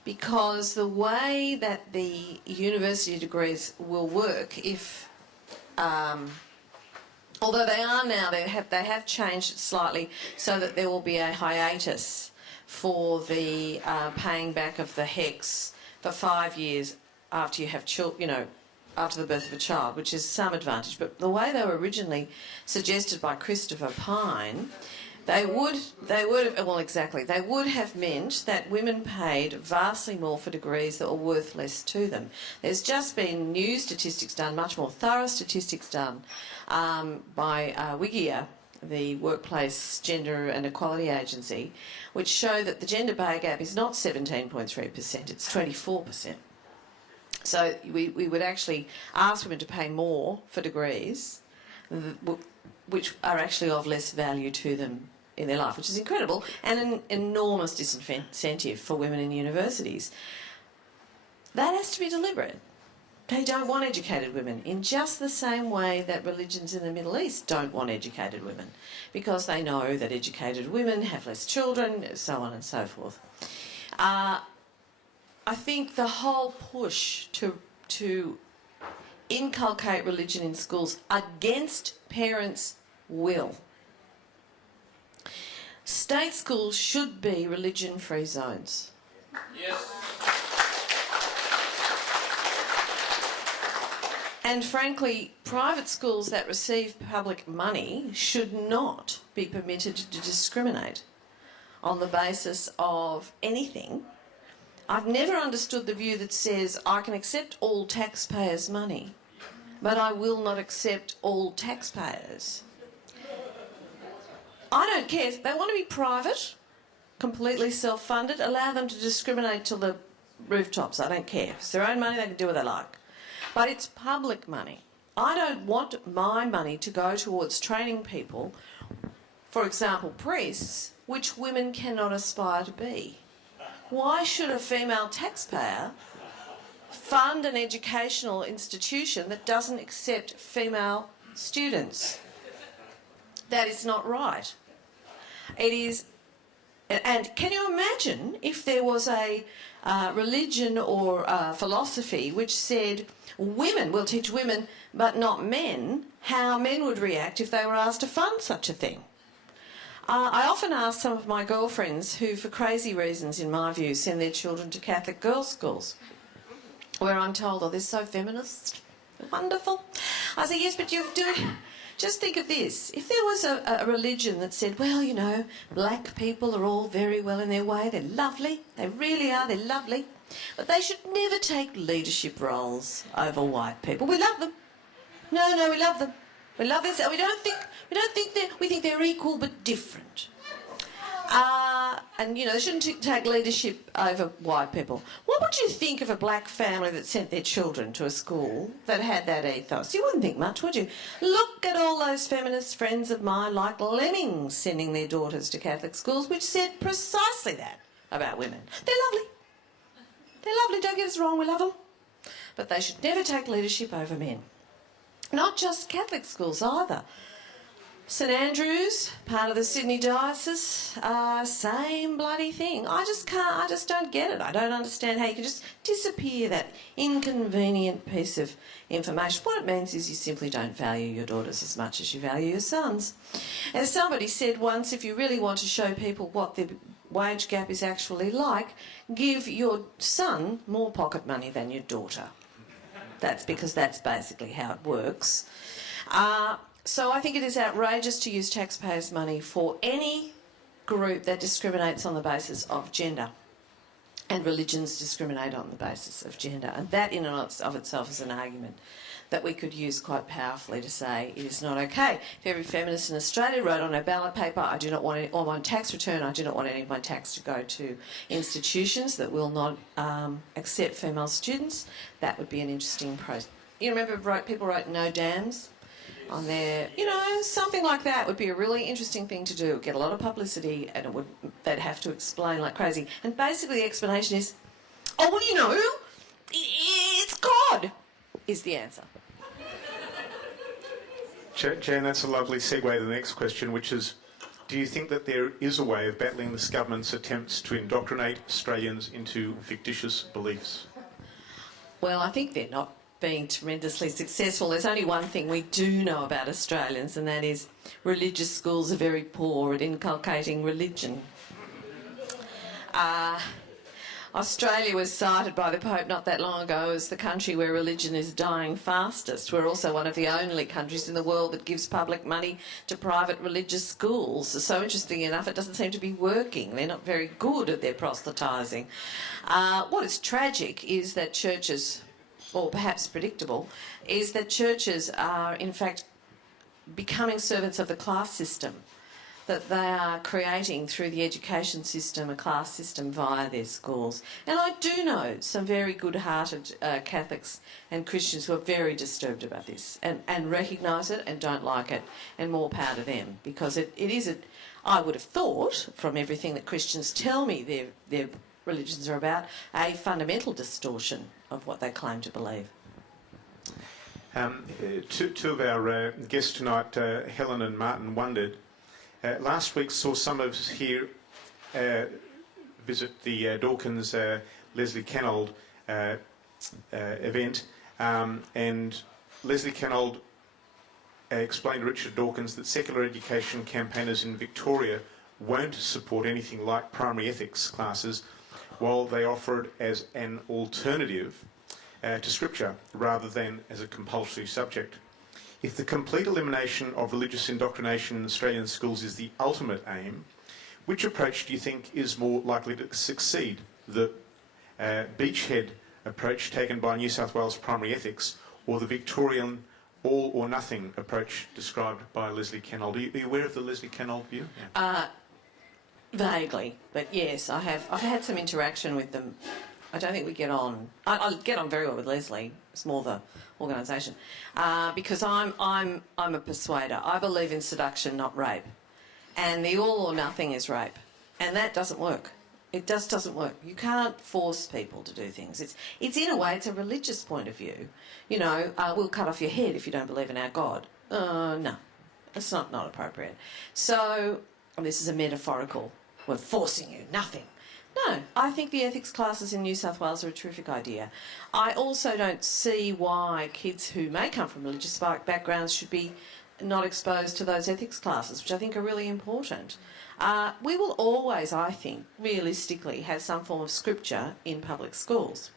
because the way that the university degrees will work, if although they are now, they have changed it slightly so that there will be a hiatus for the paying back of the HECS for 5 years after you have after the birth of a child, which is some advantage. But the way they were originally suggested by Christopher Pyne, they would have meant that women paid vastly more for degrees that were worth less to them. There's just been new statistics done, much more thorough statistics done by WGEA, the Workplace Gender and Equality Agency, which show that the gender pay gap is not 17.3%, it's 24%. So we would actually ask women to pay more for degrees, which are actually of less value to them in their life, which is incredible, and an enormous disincentive for women in universities. That has to be deliberate. They don't want educated women, in just the same way that religions in the Middle East don't want educated women, because they know that educated women have less children, so on and so forth. I think the whole push to inculcate religion in schools against parents' will, State schools should be religion-free zones. Yes. And frankly, private schools that receive public money should not be permitted to discriminate on the basis of anything. I've never understood the view that says I can accept all taxpayers' money, but I will not accept all taxpayers. I don't care. If they want to be private, completely self-funded, allow them to discriminate till the rooftops. I don't care. If it's their own money, they can do what they like. But it's public money. I don't want my money to go towards training people, for example, priests, which women cannot aspire to be. Why should a female taxpayer fund an educational institution that doesn't accept female students? That is not right. It is, and can you imagine if there was a religion or philosophy which said women will teach women but not men, how men would react if they were asked to fund such a thing? I often ask some of my girlfriends who, for crazy reasons in my view, send their children to Catholic girls' schools, where I'm told, oh, they're so feminist, wonderful. I say, yes, but you do it. Just think of this. If there was a religion that said, well, you know, black people are all very well in their way, they're lovely, they really are, they're lovely, but they should never take leadership roles over white people. We love them. No, we love them. We love this. We think they're equal but different. And, you know, they shouldn't take leadership over white people. What would you think of a black family that sent their children to a school that had that ethos? You wouldn't think much, would you? Look at all those feminist friends of mine like lemmings sending their daughters to Catholic schools which said precisely that about women. They're lovely. They're lovely, don't get us wrong, we love them. But they should never take leadership over men. Not just Catholic schools either. St Andrews, part of the Sydney diocese, same bloody thing. I just don't get it. I don't understand how you can just disappear that inconvenient piece of information. What it means is you simply don't value your daughters as much as you value your sons. As somebody said once, if you really want to show people what the wage gap is actually like, give your son more pocket money than your daughter. That's because that's basically how it works. So I think it is outrageous to use taxpayers' money for any group that discriminates on the basis of gender. And religions discriminate on the basis of gender. And that in and of itself is an argument that we could use quite powerfully to say it is not okay. If every feminist in Australia wrote on a ballot paper, I do not want any, or my tax return, I do not want any of my tax to go to institutions that will not accept female students, that would be an interesting process. You remember people wrote no dams on their, you know, something like that would be a really interesting thing to do, get a lot of publicity, and they'd have to explain like crazy. And basically the explanation is, oh, well, you know, it's God, is the answer. Jane, that's a lovely segue to the next question, which is, do you think that there is a way of battling this government's attempts to indoctrinate Australians into fictitious beliefs? Well, I think they're not being tremendously successful. There's only one thing we do know about Australians, and that is religious schools are very poor at inculcating religion. Australia was cited by the Pope not that long ago as the country where religion is dying fastest. We're also one of the only countries in the world that gives public money to private religious schools. So interestingly enough, it doesn't seem to be working. They're not very good at their proselytising. What is tragic is that churches, or perhaps predictable, is that churches are in fact becoming servants of the class system, that they are creating through the education system a class system via their schools. And I do know some very good-hearted Catholics and Christians who are very disturbed about this and recognise it and don't like it, and more power to them, because it is, I would have thought, from everything that Christians tell me their religions are about, a fundamental distortion of what they claim to believe. Two of our guests tonight, Helen and Martin, wondered, last week saw some of us here visit the Dawkins Leslie Kennold event, and Leslie Kennold explained to Richard Dawkins that secular education campaigners in Victoria won't support anything like primary ethics classes, while they offer it as an alternative to Scripture rather than as a compulsory subject. If the complete elimination of religious indoctrination in Australian schools is the ultimate aim, which approach do you think is more likely to succeed? The beachhead approach taken by New South Wales primary ethics, or the Victorian all or nothing approach described by Leslie Kenold? Are you aware of the Leslie Kenold view? Yeah. Vaguely, but yes, I have. I've had some interaction with them. I don't think we get on. I get on very well with Leslie. It's more the organisation, because I'm a persuader. I believe in seduction, not rape, and the all or nothing is rape, and that doesn't work. It just doesn't work. You can't force people to do things. It's in a way, it's a religious point of view. You know, we'll cut off your head if you don't believe in our God. No, it's not appropriate. So, and this is a metaphorical. We're forcing you, nothing. No, I think the ethics classes in New South Wales are a terrific idea. I also don't see why kids who may come from religious backgrounds should be not exposed to those ethics classes, which I think are really important. We will always, I think, realistically have some form of scripture in public schools.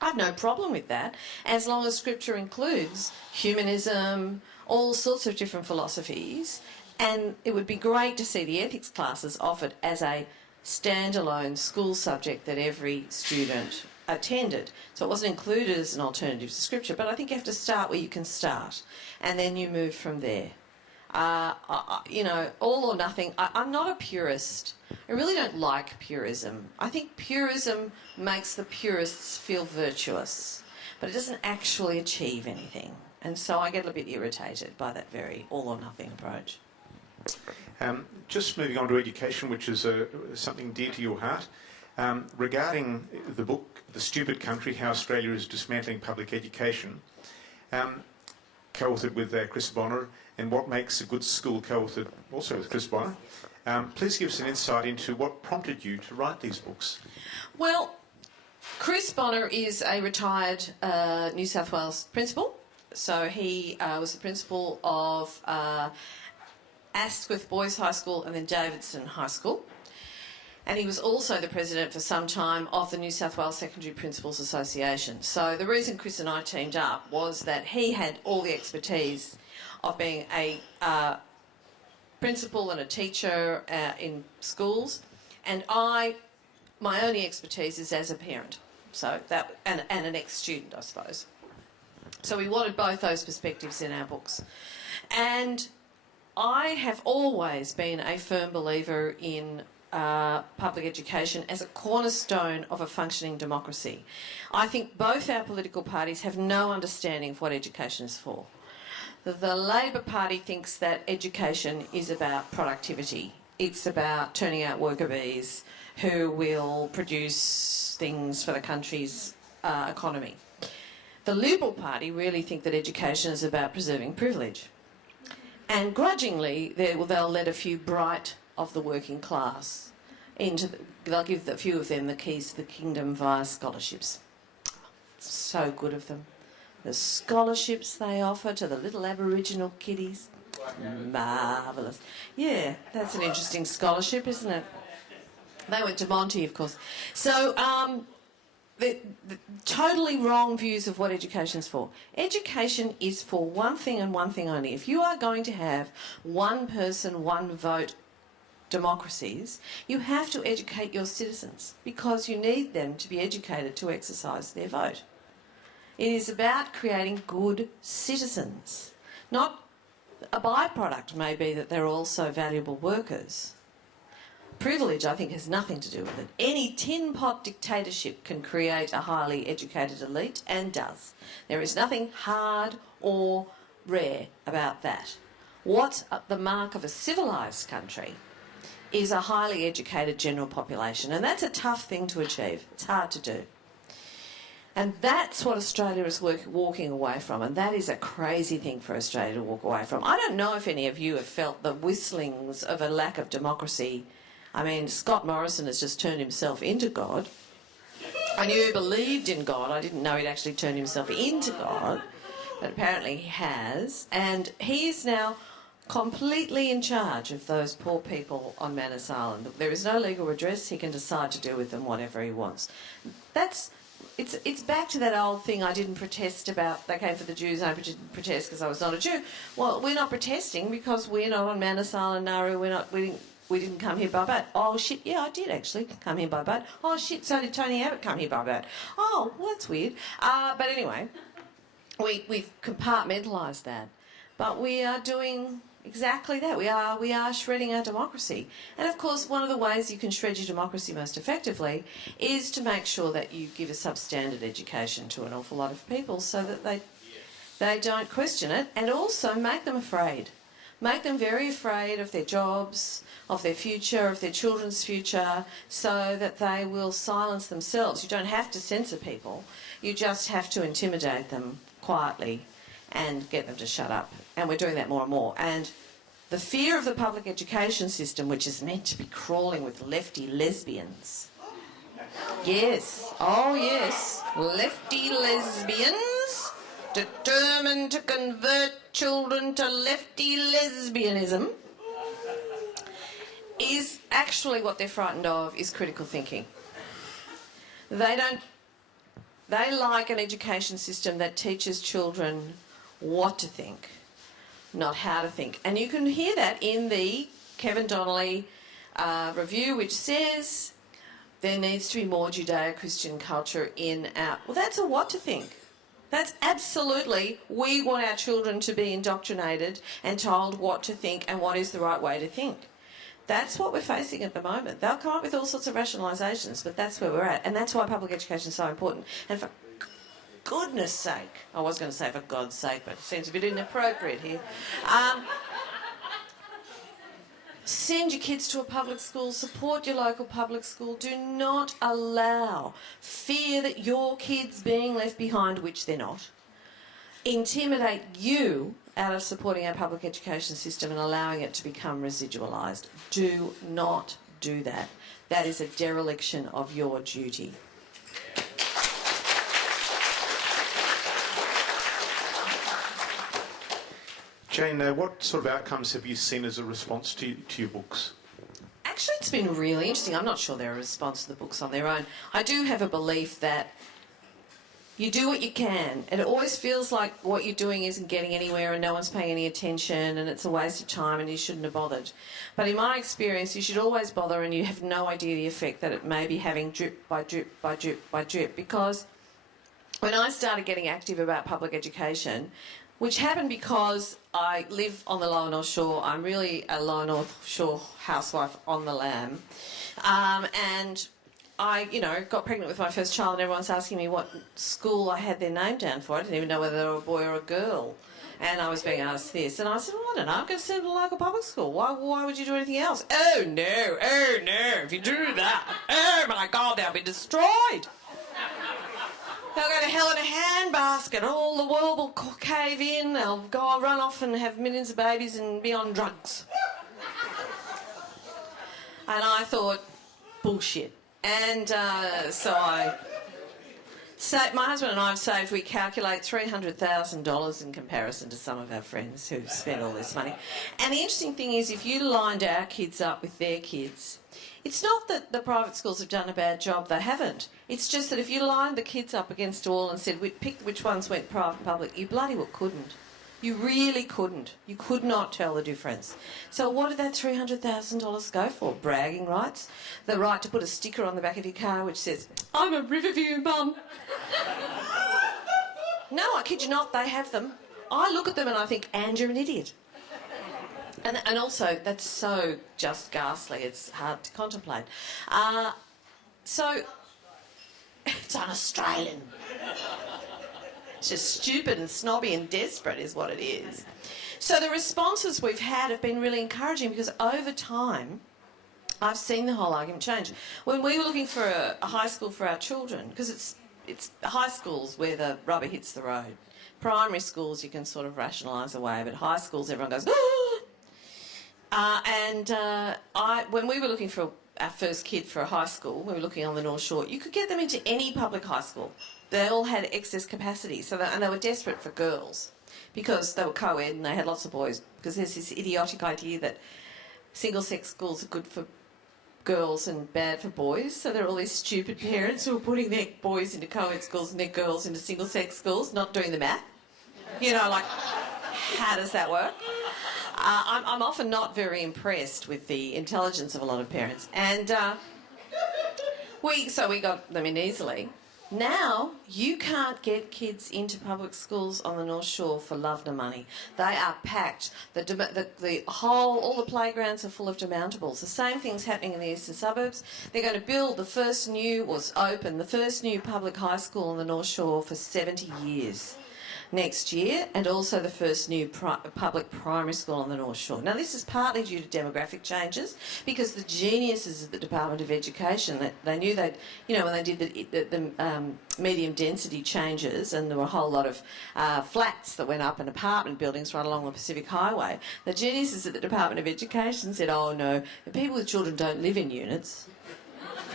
I've no problem with that, as long as scripture includes humanism, all sorts of different philosophies, and it would be great to see the ethics classes offered as a standalone school subject that every student attended. So it wasn't included as an alternative to scripture, but I think you have to start where you can start, and then you move from there. You know, all or nothing. I'm not a purist. I really don't like purism. I think purism makes the purists feel virtuous, but it doesn't actually achieve anything. And so I get a bit irritated by that very all or nothing approach. Just moving on to education, which is something dear to your heart. Regarding the book, The Stupid Country, How Australia is Dismantling Public Education, co-authored with Chris Bonnor, and What Makes a Good School, co-authored also with Chris Bonnor. Please give us an insight into what prompted you to write these books. Well, Chris Bonnor is a retired New South Wales principal. So he was the principal of Asquith Boys High School and then Davidson High School. And he was also the president for some time of the New South Wales Secondary Principals Association. So the reason Chris and I teamed up was that he had all the expertise of being a principal and a teacher in schools, and my only expertise is as a parent. So that and an ex-student, I suppose. So we wanted both those perspectives in our books. And I have always been a firm believer in public education as a cornerstone of a functioning democracy. I think both our political parties have no understanding of what education is for. The Labor Party thinks that education is about productivity. It's about turning out worker bees who will produce things for the country's economy. The Liberal Party really think that education is about preserving privilege. And grudgingly, they'll let a few bright of the working class they'll give a few of them the keys to the kingdom via scholarships. So good of them. The scholarships they offer to the little Aboriginal kiddies. Marvellous. Yeah, that's an interesting scholarship, isn't it? They went to Monty, of course. So, the totally wrong views of what education's for. Education is for one thing and one thing only. If you are going to have one person, one vote democracies, you have to educate your citizens because you need them to be educated to exercise their vote. It is about creating good citizens. Not a byproduct may be that they're also valuable workers. Privilege, I think, has nothing to do with it. Any tin pot dictatorship can create a highly educated elite, and does. There is nothing hard or rare about that. What's the mark of a civilised country is a highly educated general population, and that's a tough thing to achieve. It's hard to do. And that's what Australia is walking away from, and that is a crazy thing for Australia to walk away from. I don't know if any of you have felt the whistlings of a lack of democracy. I mean, Scott Morrison has just turned himself into God. I knew he believed in God. I didn't know he'd actually turned himself into God, but apparently he has. And he is now completely in charge of those poor people on Manus Island. There is no legal redress. He can decide to do with them whatever he wants. It's back to that old thing I didn't protest about. They came for the Jews and I didn't protest because I was not a Jew. Well, we're not protesting because we're not on Manus Island, Nauru. We didn't come here by boat. Oh, shit, yeah, I did actually come here by boat. Oh, shit, so did Tony Abbott come here by boat. Oh, well, that's weird. But anyway, we've compartmentalised that. But we are doing exactly that. We are shredding our democracy. And, of course, one of the ways you can shred your democracy most effectively is to make sure that you give a substandard education to an awful lot of people so that they don't question it, and also make them afraid. Make them very afraid of their jobs, of their future, of their children's future, so that they will silence themselves. You don't have to censor people. You just have to intimidate them quietly and get them to shut up. And we're doing that more and more. And the fear of the public education system, which is meant to be crawling with lefty lesbians. Yes, oh yes, lefty lesbians determined to convert children to lefty lesbianism, is actually what they're frightened of is critical thinking. They like an education system that teaches children what to think, not how to think. And you can hear that in the Kevin Donnelly review, which says there needs to be more Judeo-Christian culture in our... Well, that's a what to think. That's absolutely, we want our children to be indoctrinated and told what to think and what is the right way to think. That's what we're facing at the moment. They'll come up with all sorts of rationalisations, but that's where we're at. And that's why public education is so important. And for goodness sake, I was going to say for God's sake, but it seems a bit inappropriate here. Send your kids to a public school, support your local public school. Do not allow fear that your kids being left behind, which they're not, intimidate you out of supporting our public education system and allowing it to become residualised. Do not do that. That is a dereliction of your duty. Jane, what sort of outcomes have you seen as a response to your books? Actually, it's been really interesting. I'm not sure they're a response to the books on their own. I do have a belief that you do what you can. It always feels like what you're doing isn't getting anywhere and no one's paying any attention and it's a waste of time and you shouldn't have bothered. But in my experience, you should always bother, and you have no idea the effect that it may be having drip by drip by drip by drip. Because when I started getting active about public education, which happened because I live on the Lower North Shore. I'm really a Lower North Shore housewife on the lam. And I, got pregnant with my first child and everyone's asking me what school I had their name down for. I didn't even know whether they were a boy or a girl. And I was being asked this. And I said, well, I don't know, I'm going to send them to a local public school. Why would you do anything else? Oh, no, if you do that, oh, my God, they'll be destroyed. They'll go to hell in a handbasket. All the world will cave in. They'll go run off and have millions of babies and be on drugs. And I thought, bullshit. And so my husband and I have saved, we calculate $300,000 in comparison to some of our friends who spend all this money. And the interesting thing is, if you lined our kids up with their kids, it's not that the private schools have done a bad job, they haven't. It's just that if you lined the kids up against a wall and said, pick which ones went private and public, you bloody well couldn't. You really couldn't. You could not tell the difference. So what did that $300,000 go for? Bragging rights? The right to put a sticker on the back of your car which says, I'm a Riverview mum. No, I kid you not, they have them. I look at them and I think, and you're an idiot. And also, that's so just ghastly, it's hard to contemplate. So, it's un-Australian. It's just stupid and snobby and desperate is what it is. So the responses we've had have been really encouraging, because over time, I've seen the whole argument change. When we were looking for a high school for our children, because it's high schools where the rubber hits the road. Primary schools you can sort of rationalise away, but high schools everyone goes, when we were looking for our first kid for a high school, we were looking on the North Shore, you could get them into any public high school. They all had excess capacity, and they were desperate for girls. because they were co-ed and they had lots of boys, because there's this idiotic idea that single-sex schools are good for girls and bad for boys. So there are all these stupid parents who are putting their boys into co-ed schools and their girls into single-sex schools, not doing the math. You know, like, how does that work? I'm often not very impressed with the intelligence of a lot of parents. And we got them in easily. Now, you can't get kids into public schools on the North Shore for love nor money. They are packed. All the playgrounds are full of demountables. The same thing's happening in the eastern suburbs. They're going to build the first new public high school on the North Shore for 70 years next year, and also the first new public primary school on the North Shore. Now, this is partly due to demographic changes, because the geniuses of the Department of Education, that they knew they'd, you know, when they did the medium density changes, and there were a whole lot of flats that went up and apartment buildings right along the Pacific Highway, the geniuses at the Department of Education said, oh no, the people with children don't live in units.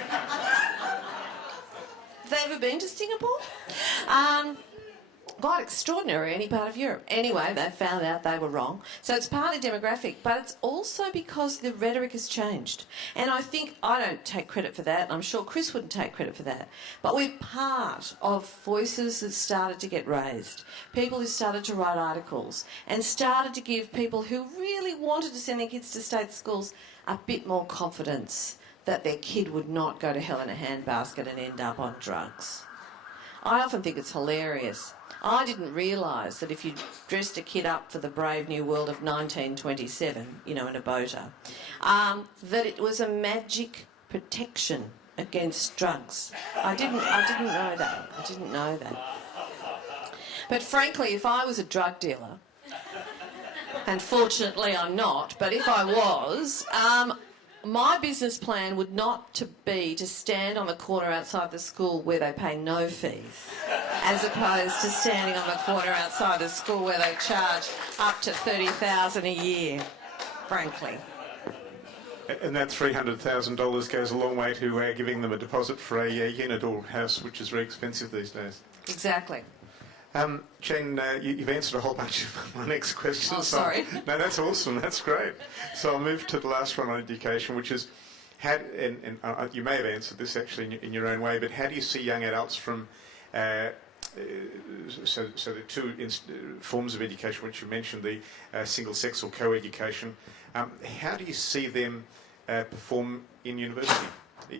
Have they ever been to Singapore? Quite extraordinary, any part of Europe. Anyway, they found out they were wrong. So it's partly demographic, but it's also because the rhetoric has changed. And I think, I don't take credit for that, and I'm sure Chris wouldn't take credit for that, but we're part of voices that started to get raised, people who started to write articles, and started to give people who really wanted to send their kids to state schools a bit more confidence that their kid would not go to hell in a handbasket and end up on drugs. I often think it's hilarious. I didn't realise that if you dressed a kid up for the brave new world of 1927, you know, in a boater, that it was a magic protection against drugs. I didn't know that. I didn't know that. But frankly, if I was a drug dealer, and fortunately I'm not, but if I was, my business plan would not be to stand on the corner outside the school where they pay no fees, as opposed to standing on the corner outside the school where they charge up to $30,000 a year, frankly. And that $300,000 goes a long way to giving them a deposit for a unit or house, which is very expensive these days. Exactly. Jane, you've answered a whole bunch of my next questions. Oh, sorry. No, that's awesome. That's great. So I'll move to the last one on education, which is, you may have answered this actually in your own way, but how do you see young adults from, so the two forms of education which you mentioned, the single-sex or co-education, how do you see them perform in university?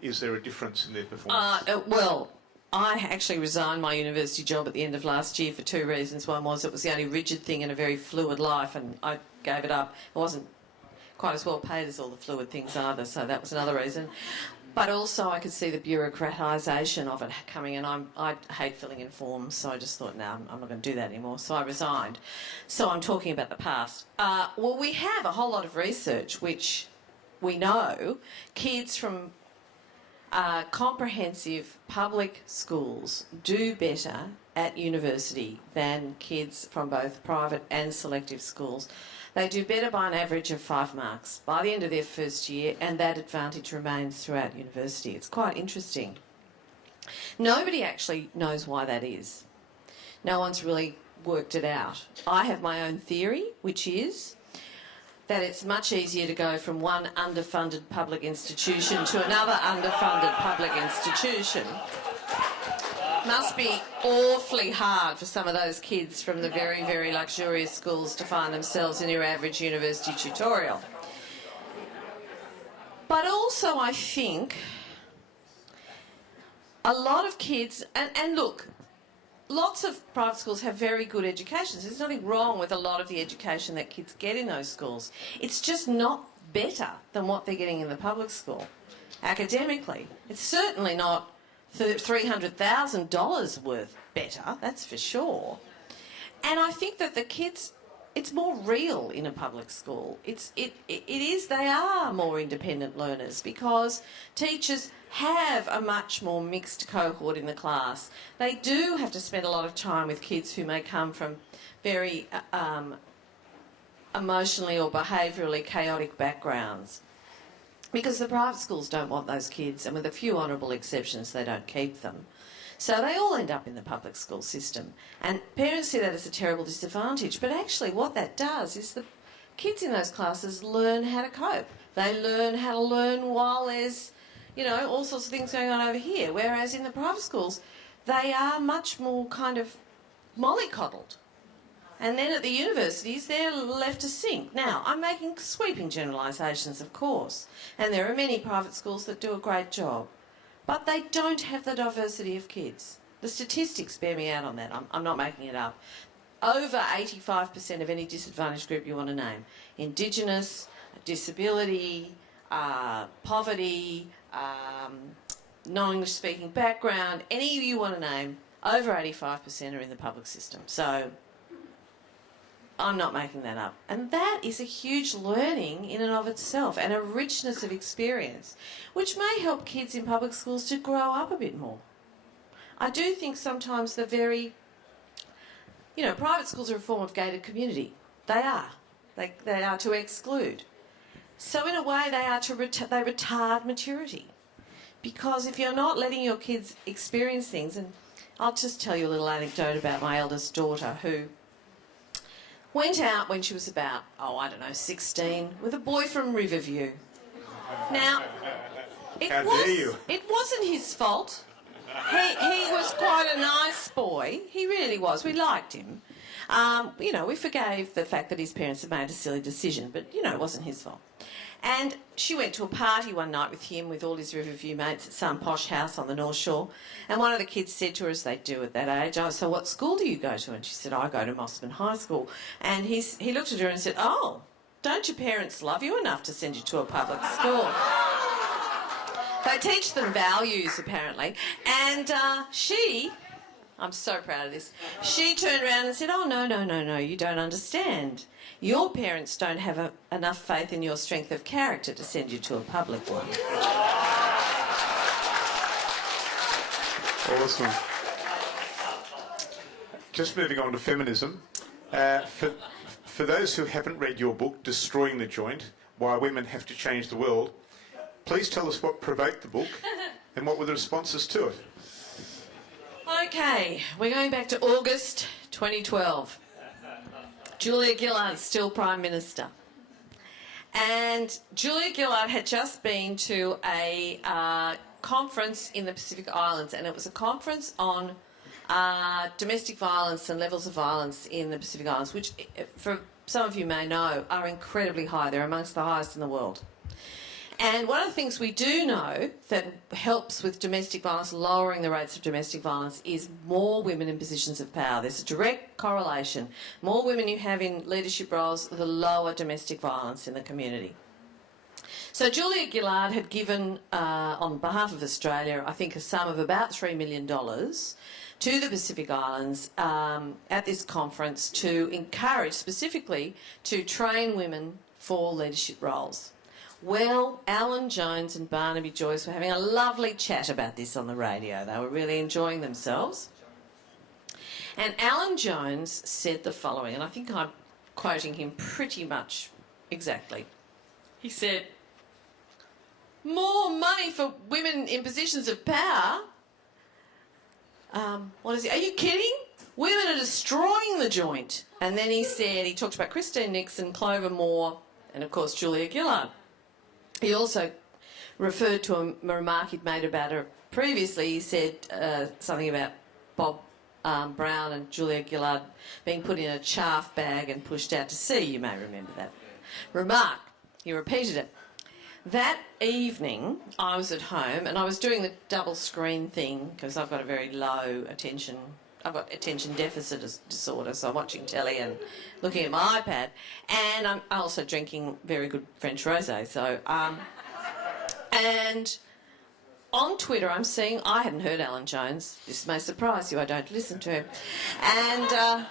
Is there a difference in their performance? Well, I actually resigned my university job at the end of last year for two reasons. One was it was the only rigid thing in a very fluid life, and I gave it up. It wasn't quite as well paid as all the fluid things either, so that was another reason. But also I could see the bureaucratisation of it coming, and I hate filling in forms, so I just thought, no, I'm not going to do that anymore. So I resigned. So I'm talking about the past. Well, we have a whole lot of research which we know kids from comprehensive public schools do better at university than kids from both private and selective schools. They do better by an average of 5 marks by the end of their first year, and that advantage remains throughout university. It's quite interesting. Nobody actually knows why that is. No one's really worked it out. I have my own theory, which is that it's much easier to go from one underfunded public institution to another underfunded public institution. Must be awfully hard for some of those kids from the very, very luxurious schools to find themselves in your average university tutorial. But also I think a lot of kids, and look, lots of private schools have very good educations. There's nothing wrong with a lot of the education that kids get in those schools. It's just not better than what they're getting in the public school academically. It's certainly not $300,000 worth better, that's for sure. And I think that the kids, it's more real in a public school. They are more independent learners because teachers have a much more mixed cohort in the class. They do have to spend a lot of time with kids who may come from very emotionally or behaviourally chaotic backgrounds, because the private schools don't want those kids, and with a few honourable exceptions they don't keep them. So they all end up in the public school system. And parents see that as a terrible disadvantage. But actually what that does is the kids in those classes learn how to cope. They learn how to learn while there's, you know, all sorts of things going on over here. Whereas in the private schools, they are much more kind of mollycoddled. And then at the universities, they're left to sink. Now, I'm making sweeping generalisations, of course. And there are many private schools that do a great job. But they don't have the diversity of kids. The statistics bear me out on that. I'm not making it up. Over 85% of any disadvantaged group you want to name. Indigenous, disability, poverty, non-English speaking background, any you want to name, over 85% are in the public system. So I'm not making that up. And that is a huge learning in and of itself and a richness of experience, which may help kids in public schools to grow up a bit more. I do think sometimes the very, you know, private schools are a form of gated community. They are. They are to exclude. So in a way they are to they retard maturity. Because if you're not letting your kids experience things, and I'll just tell you a little anecdote about my eldest daughter who went out when she was about, 16, with a boy from Riverview. Now, it wasn't his fault. He was quite a nice boy. He really was. We liked him. You know, we forgave the fact that his parents had made a silly decision, but, you know, it wasn't his fault. And she went to a party one night with him, with all his Riverview mates at some posh house on the North Shore. And one of the kids said to her, as they do at that age, "Oh, so what school do you go to?" And she said, "I go to Mossman High School." And he looked at her and said, "Oh, don't your parents love you enough to send you to a public school?" They teach them values, apparently. And I'm so proud of this, she turned around and said, "Oh, no, you don't understand. Your parents don't have enough faith in your strength of character to send you to a public one." Awesome. Just moving on to feminism. For those who haven't read your book, Destroying the Joint, Why Women Have to Change the World, please tell us what provoked the book and what were the responses to it. Okay, we're going back to August 2012. Julia Gillard still Prime Minister. And Julia Gillard had just been to a conference in the Pacific Islands, and it was a conference on domestic violence and levels of violence in the Pacific Islands, which, for some of you may know, are incredibly high. They're amongst the highest in the world. And one of the things we do know that helps with domestic violence, lowering the rates of domestic violence, is more women in positions of power. There's a direct correlation. More women you have in leadership roles, the lower domestic violence in the community. So Julia Gillard had given, on behalf of Australia, I think a sum of about $3 million to the Pacific Islands at this conference to encourage, specifically, to train women for leadership roles. Well, Alan Jones and Barnaby Joyce were having a lovely chat about this on the radio. They were really enjoying themselves. And Alan Jones said the following, and I think I'm quoting him pretty much exactly. He said, "More money for women in positions of power? What is it? Are you kidding? Women are destroying the joint." And then he talked about Christine Nixon, Clover Moore, and of course Julia Gillard. He also referred to a remark he'd made about her previously. He said something about Bob Brown and Julia Gillard being put in a chaff bag and pushed out to sea. You may remember that remark. He repeated it. That evening, I was at home and I was doing the double screen thing because I've got a very low attention. I've got attention deficit disorder, so I'm watching telly and looking at my iPad, and I'm also drinking very good French rosé. So, and on Twitter, I'm seeing, I hadn't heard Alan Jones. This may surprise you. I don't listen to him, and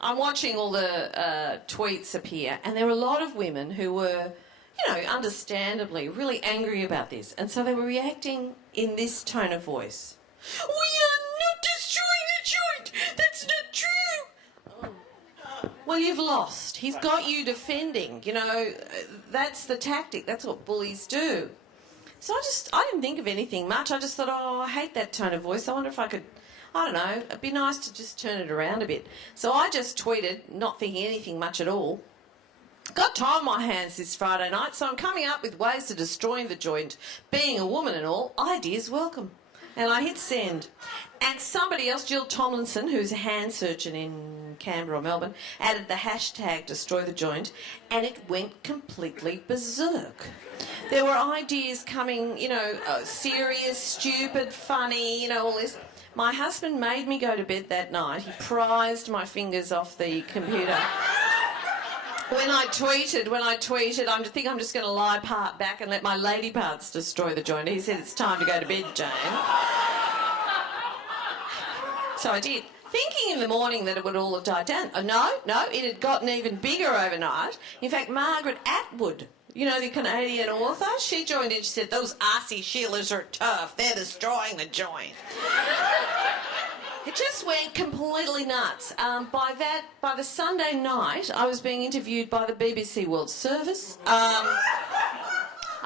I'm watching all the tweets appear, and there were a lot of women who were, you know, understandably really angry about this, and so they were reacting in this tone of voice. "We are not destroying the joint. That's not true." Well, you've lost. He's got you defending. You know, that's the tactic. That's what bullies do. So I didn't think of anything much. I just thought, oh, I hate that tone of voice. I wonder if I could, I don't know, it'd be nice to just turn it around a bit. So I just tweeted, not thinking anything much at all. Got time on my hands this Friday night, so I'm coming up with ways to destroying the joint. Being a woman and all, ideas welcome. And I hit send. And somebody else, Jill Tomlinson, who's a hand surgeon in Canberra or Melbourne, added the hashtag destroy the joint, and it went completely berserk. There were ideas coming, you know, serious, stupid, funny, you know, all this. My husband made me go to bed that night. He prized my fingers off the computer. When I tweeted, I think I'm just going to lie back and let my lady parts destroy the joint. He said, it's time to go to bed, Jane. So I did. Thinking in the morning that it would all have died down. No, it had gotten even bigger overnight. In fact, Margaret Atwood, you know, the Canadian author, she joined in. She said, those arsey Sheilas are tough. They're destroying the joint. It just went completely nuts. By the Sunday night, I was being interviewed by the BBC World Service.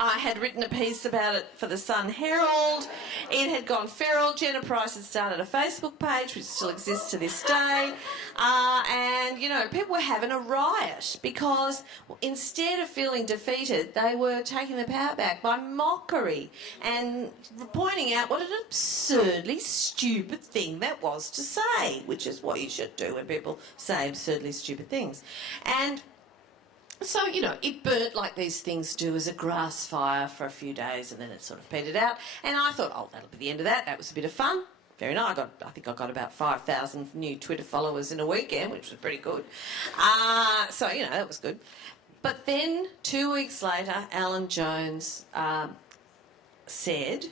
I had written a piece about it for the Sun Herald. It had gone feral. Jenna Price had started a Facebook page, which still exists to this day. And, you know, people were having a riot because instead of feeling defeated, they were taking the power back by mockery and pointing out what an absurdly stupid thing that was to say, which is what you should do when people say absurdly stupid things. And so, you know, it burnt like these things do as a grass fire for a few days, and then it sort of petered out. And I thought, oh, that'll be the end of that. That was a bit of fun. Very nice. I think I got about 5,000 new Twitter followers in a weekend, which was pretty good. So, you know, that was good. But then 2 weeks later, Alan Jones said,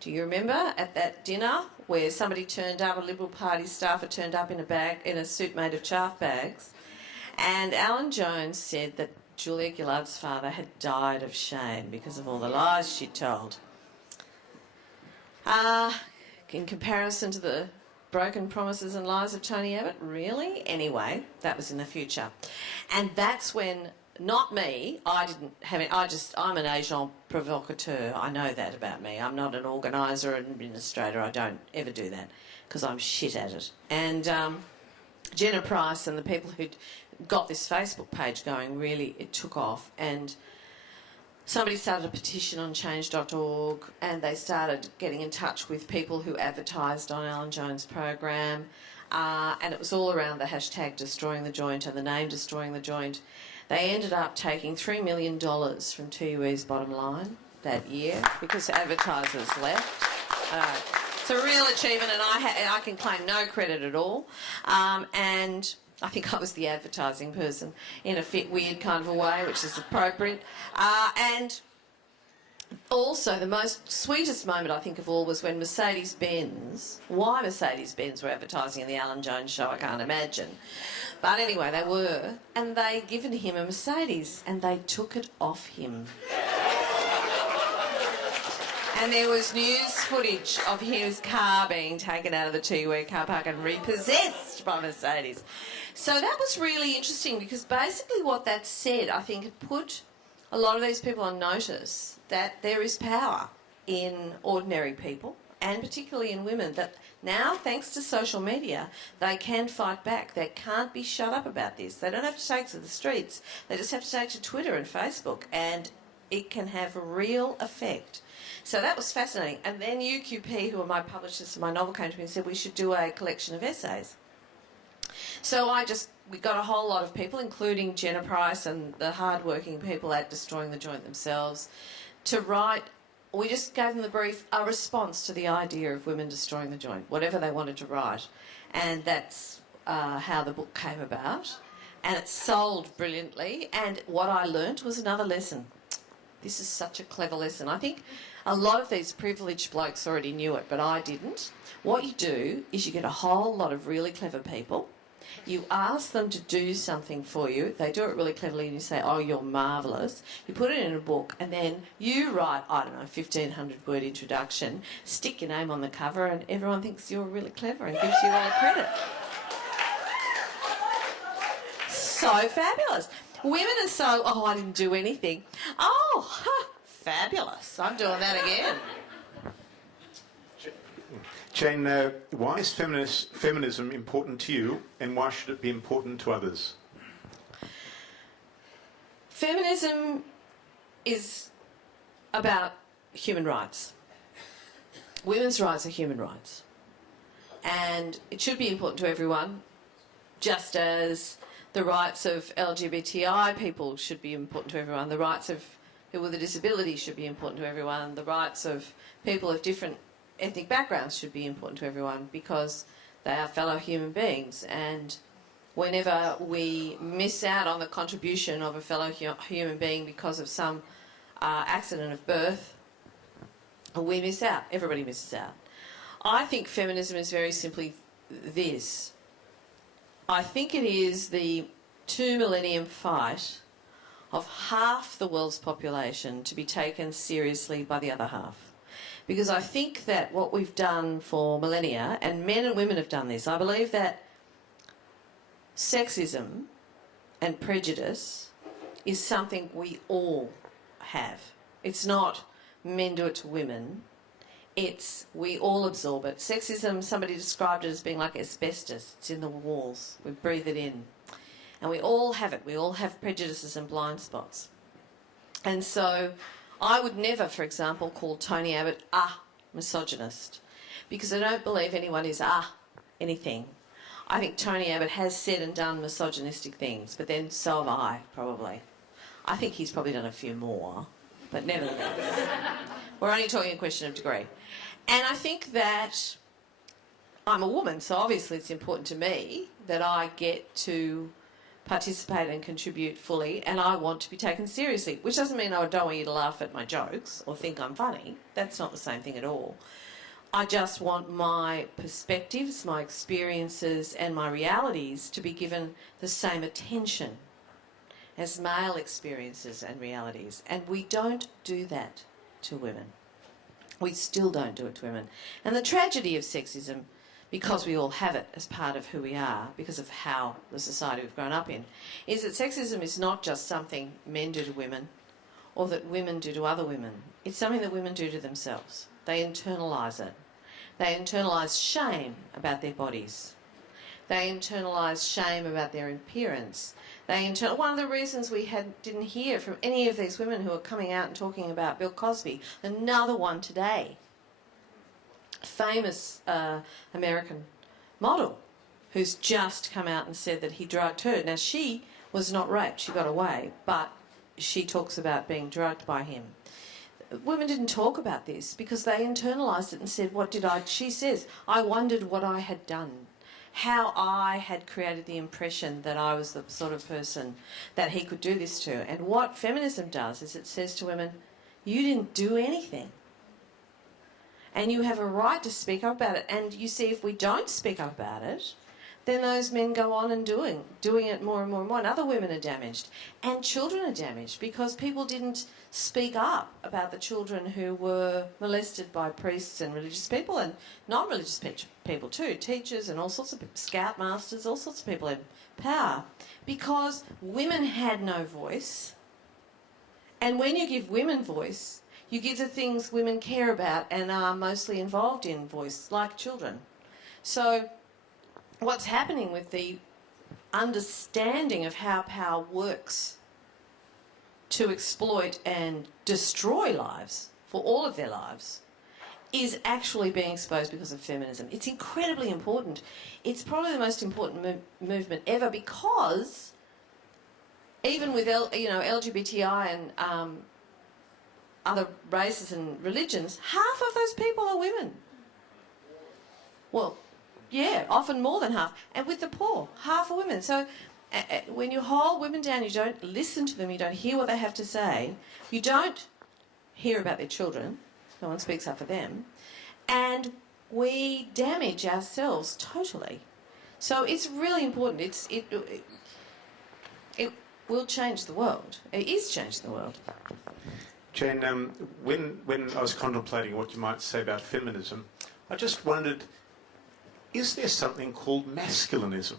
do you remember at that dinner where somebody turned up, a Liberal Party staffer turned up in a suit made of chaff bags? And Alan Jones said that Julia Gillard's father had died of shame because of all the lies she'd told. In comparison to the broken promises and lies of Tony Abbott, really? Anyway, that was in the future. And that's when, not me, I'm an agent provocateur. I know that about me. I'm not an organiser or an administrator. I don't ever do that because I'm shit at it. And Jenna Price and the people who'd got this Facebook page going, really, it took off. And somebody started a petition on change.org, and they started getting in touch with people who advertised on Alan Jones' program, and it was all around the hashtag destroying the joint and the name destroying the joint. They ended up taking $3 million from 2UE's bottom line that year because advertisers left. It's a real achievement, and I can claim no credit at all. And I think I was the advertising person in a weird kind of a way, which is appropriate. And also the most sweetest moment I think of all was when Mercedes-Benz, why Mercedes-Benz were advertising in the Alan Jones show, I can't imagine. But anyway, they were, and they'd given him a Mercedes, and they took it off him. And there was news footage of his car being taken out of the 2UE car park and repossessed by Mercedes. So that was really interesting because basically what that said, I think, it put a lot of these people on notice that there is power in ordinary people and particularly in women, that now, thanks to social media, they can fight back. They can't be shut up about this. They don't have to take to the streets. They just have to take to Twitter and Facebook, and it can have a real effect. So that was fascinating. And then UQP, who are my publishers for my novel, came to me and said we should do a collection of essays. So we got a whole lot of people, including Jenna Price and the hard-working people at Destroying the Joint themselves, to write. We just gave them the brief, a response to the idea of women destroying the joint, whatever they wanted to write. And that's how the book came about. And it sold brilliantly. And what I learnt was another lesson. This is such a clever lesson. I think a lot of these privileged blokes already knew it, but I didn't. What you do is you get a whole lot of really clever people. You ask them to do something for you. They do it really cleverly and you say, oh, you're marvellous. You put it in a book and then you write, I don't know, 1,500-word introduction, stick your name on the cover and everyone thinks you're really clever and gives you all the credit. So fabulous. Women are so, oh, I didn't do anything. Oh, fabulous. I'm doing that again. Jane, why is feminism important to you, and why should it be important to others? Feminism is about human rights. Women's rights are human rights. And it should be important to everyone, just as the rights of LGBTI people should be important to everyone, the rights of people with a disability should be important to everyone, the rights of people of different ethnic backgrounds should be important to everyone, because they are fellow human beings. And whenever we miss out on the contribution of a fellow human being because of some accident of birth, we miss out. Everybody misses out. I think feminism is very simply this. I think it is the 2 millennium fight of half the world's population to be taken seriously by the other half. Because I think that what we've done for millennia, and men and women have done this, I believe that sexism and prejudice is something we all have. It's not men do it to women. It's we all absorb it. Sexism, somebody described it as being like asbestos. It's in the walls. We breathe it in. And we all have it. We all have prejudices and blind spots. And so I would never, for example, call Tony Abbott a misogynist, because I don't believe anyone is anything. I think Tony Abbott has said and done misogynistic things, but then so have I, probably. I think he's probably done a few more, but nevertheless. We're only talking a question of degree. And I think that I'm a woman, so obviously it's important to me that I get to participate and contribute fully, and I want to be taken seriously, which doesn't mean I don't want you to laugh at my jokes or think I'm funny. That's not the same thing at all. I just want my perspectives, my experiences and my realities to be given the same attention as male experiences and realities. And we don't do that to women. We still don't do it to women. And the tragedy of sexism, because we all have it as part of who we are, because of how the society we've grown up in, is that sexism is not just something men do to women or that women do to other women. It's something that women do to themselves. They internalise it. They internalise shame about their bodies. They internalise shame about their appearance. One of the reasons we didn't hear from any of these women who are coming out and talking about Bill Cosby, another one today, famous American model who's just come out and said that he drugged her. Now, she was not raped, she got away, but she talks about being drugged by him. Women didn't talk about this because they internalised it and said, she says, I wondered what I had done, how I had created the impression that I was the sort of person that he could do this to. And what feminism does is it says to women, you didn't do anything. And you have a right to speak up about it. And you see, if we don't speak up about it, then those men go on and doing it more and more and more. And other women are damaged. And children are damaged because people didn't speak up about the children who were molested by priests and religious people, and non-religious people too, teachers and all sorts of people, scoutmasters, all sorts of people in power, because women had no voice. And when you give women voice, you give the things women care about and are mostly involved in voice, like children. So what's happening with the understanding of how power works to exploit and destroy lives for all of their lives is actually being exposed because of feminism. It's incredibly important. It's probably the most important movement ever, because even with LGBTI and other races and religions, half of those people are women. Well, yeah, often more than half. And with the poor, half are women. So when you hold women down, you don't listen to them, you don't hear what they have to say, you don't hear about their children, no one speaks up for them, and we damage ourselves totally. So it's really important. It will change the world. It is changing the world. Jane, when I was contemplating what you might say about feminism, I just wondered, is there something called masculinism?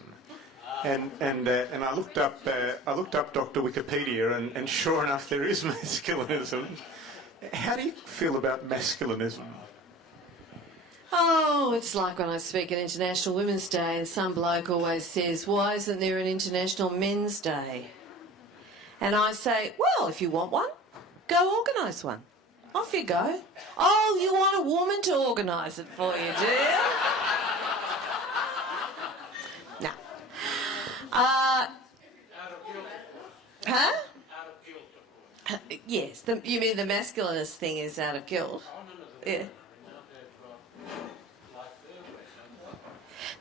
And I looked up Dr. Wikipedia, and sure enough, there is masculinism. How do you feel about masculinism? Oh, it's like when I speak at International Women's Day and some bloke always says, why isn't there an International Men's Day? And I say, well, if you want one, go organise one. Off you go. Oh, you want a woman to organise it for you, do you? No. Huh? Out of guilt, of course. Yes. You mean the masculinist thing is out of guilt? Yeah.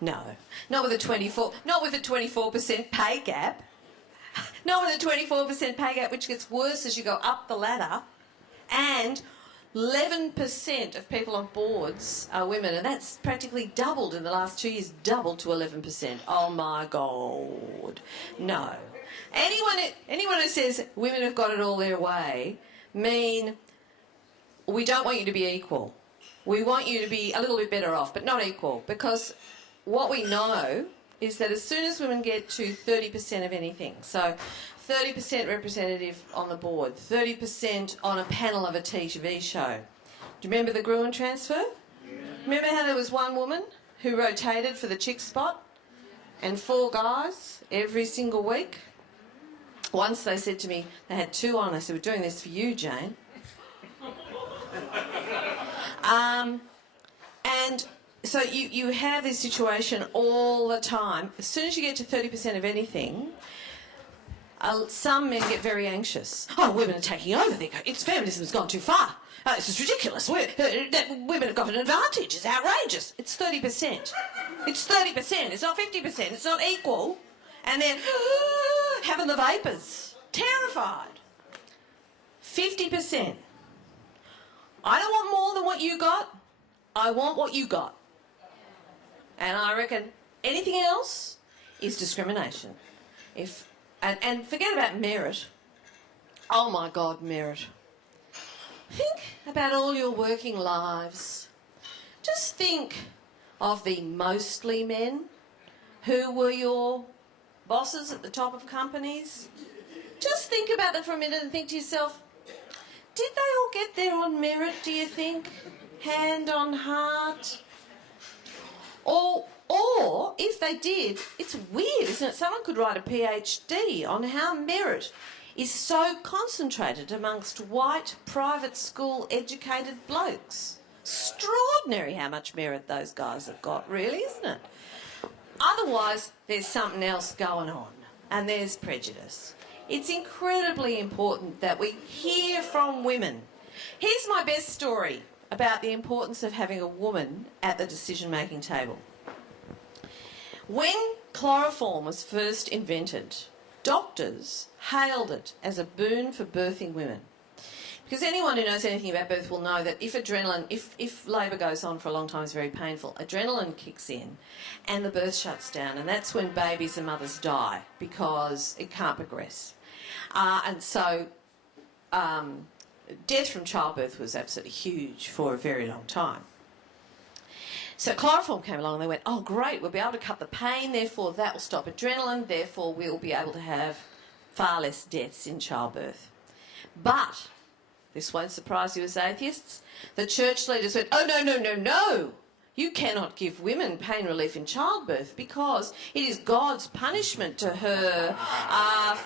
No, not with a 24% pay gap. Not with a 24% pay gap, which gets worse as you go up the ladder. And 11% of people on boards are women, and that's practically doubled in the last 2 years, doubled to 11%. Oh my God. No. Anyone who says women have got it all their way mean we don't want you to be equal. We want you to be a little bit better off, but not equal, because what we know is that as soon as women get to 30% of anything, so 30% representative on the board, 30% on a panel of a TV show. Do you remember the Gruen Transfer? Yeah. Remember how there was one woman who rotated for the chick spot and 4 guys every single week? Once they said to me, they had 2 on, they said, we're doing this for you, Jane. And so you have this situation all the time. As soon as you get to 30% of anything, some men get very anxious. Oh, women are taking over. It's feminism's gone too far. This is ridiculous. Women have got an advantage. It's outrageous. It's 30%. It's 30%. It's not 50%. It's not equal. And then having the vapours. Terrified. 50%. I don't want more than what you got. I want what you got. And I reckon anything else is discrimination. And forget about merit. Oh my God, merit. Think about all your working lives. Just think of the mostly men who were your bosses at the top of companies. Just think about that for a minute and think to yourself, did they all get there on merit, do you think? Hand on heart? Or if they did, it's weird, isn't it? Someone could write a PhD on how merit is so concentrated amongst white, private school educated blokes. Extraordinary how much merit those guys have got, really, isn't it? Otherwise, there's something else going on, and there's prejudice. It's incredibly important that we hear from women. Here's my best story about the importance of having a woman at the decision-making table. When chloroform was first invented, doctors hailed it as a boon for birthing women. Because anyone who knows anything about birth will know that if labour goes on for a long time, it's very painful. Adrenaline kicks in and the birth shuts down, and that's when babies and mothers die because it can't progress. And so death from childbirth was absolutely huge for a very long time. So chloroform came along and they went, oh great, we'll be able to cut the pain, therefore that will stop adrenaline, therefore we'll be able to have far less deaths in childbirth. But, this won't surprise you as atheists, the church leaders went, oh no, you cannot give women pain relief in childbirth because it is God's punishment to her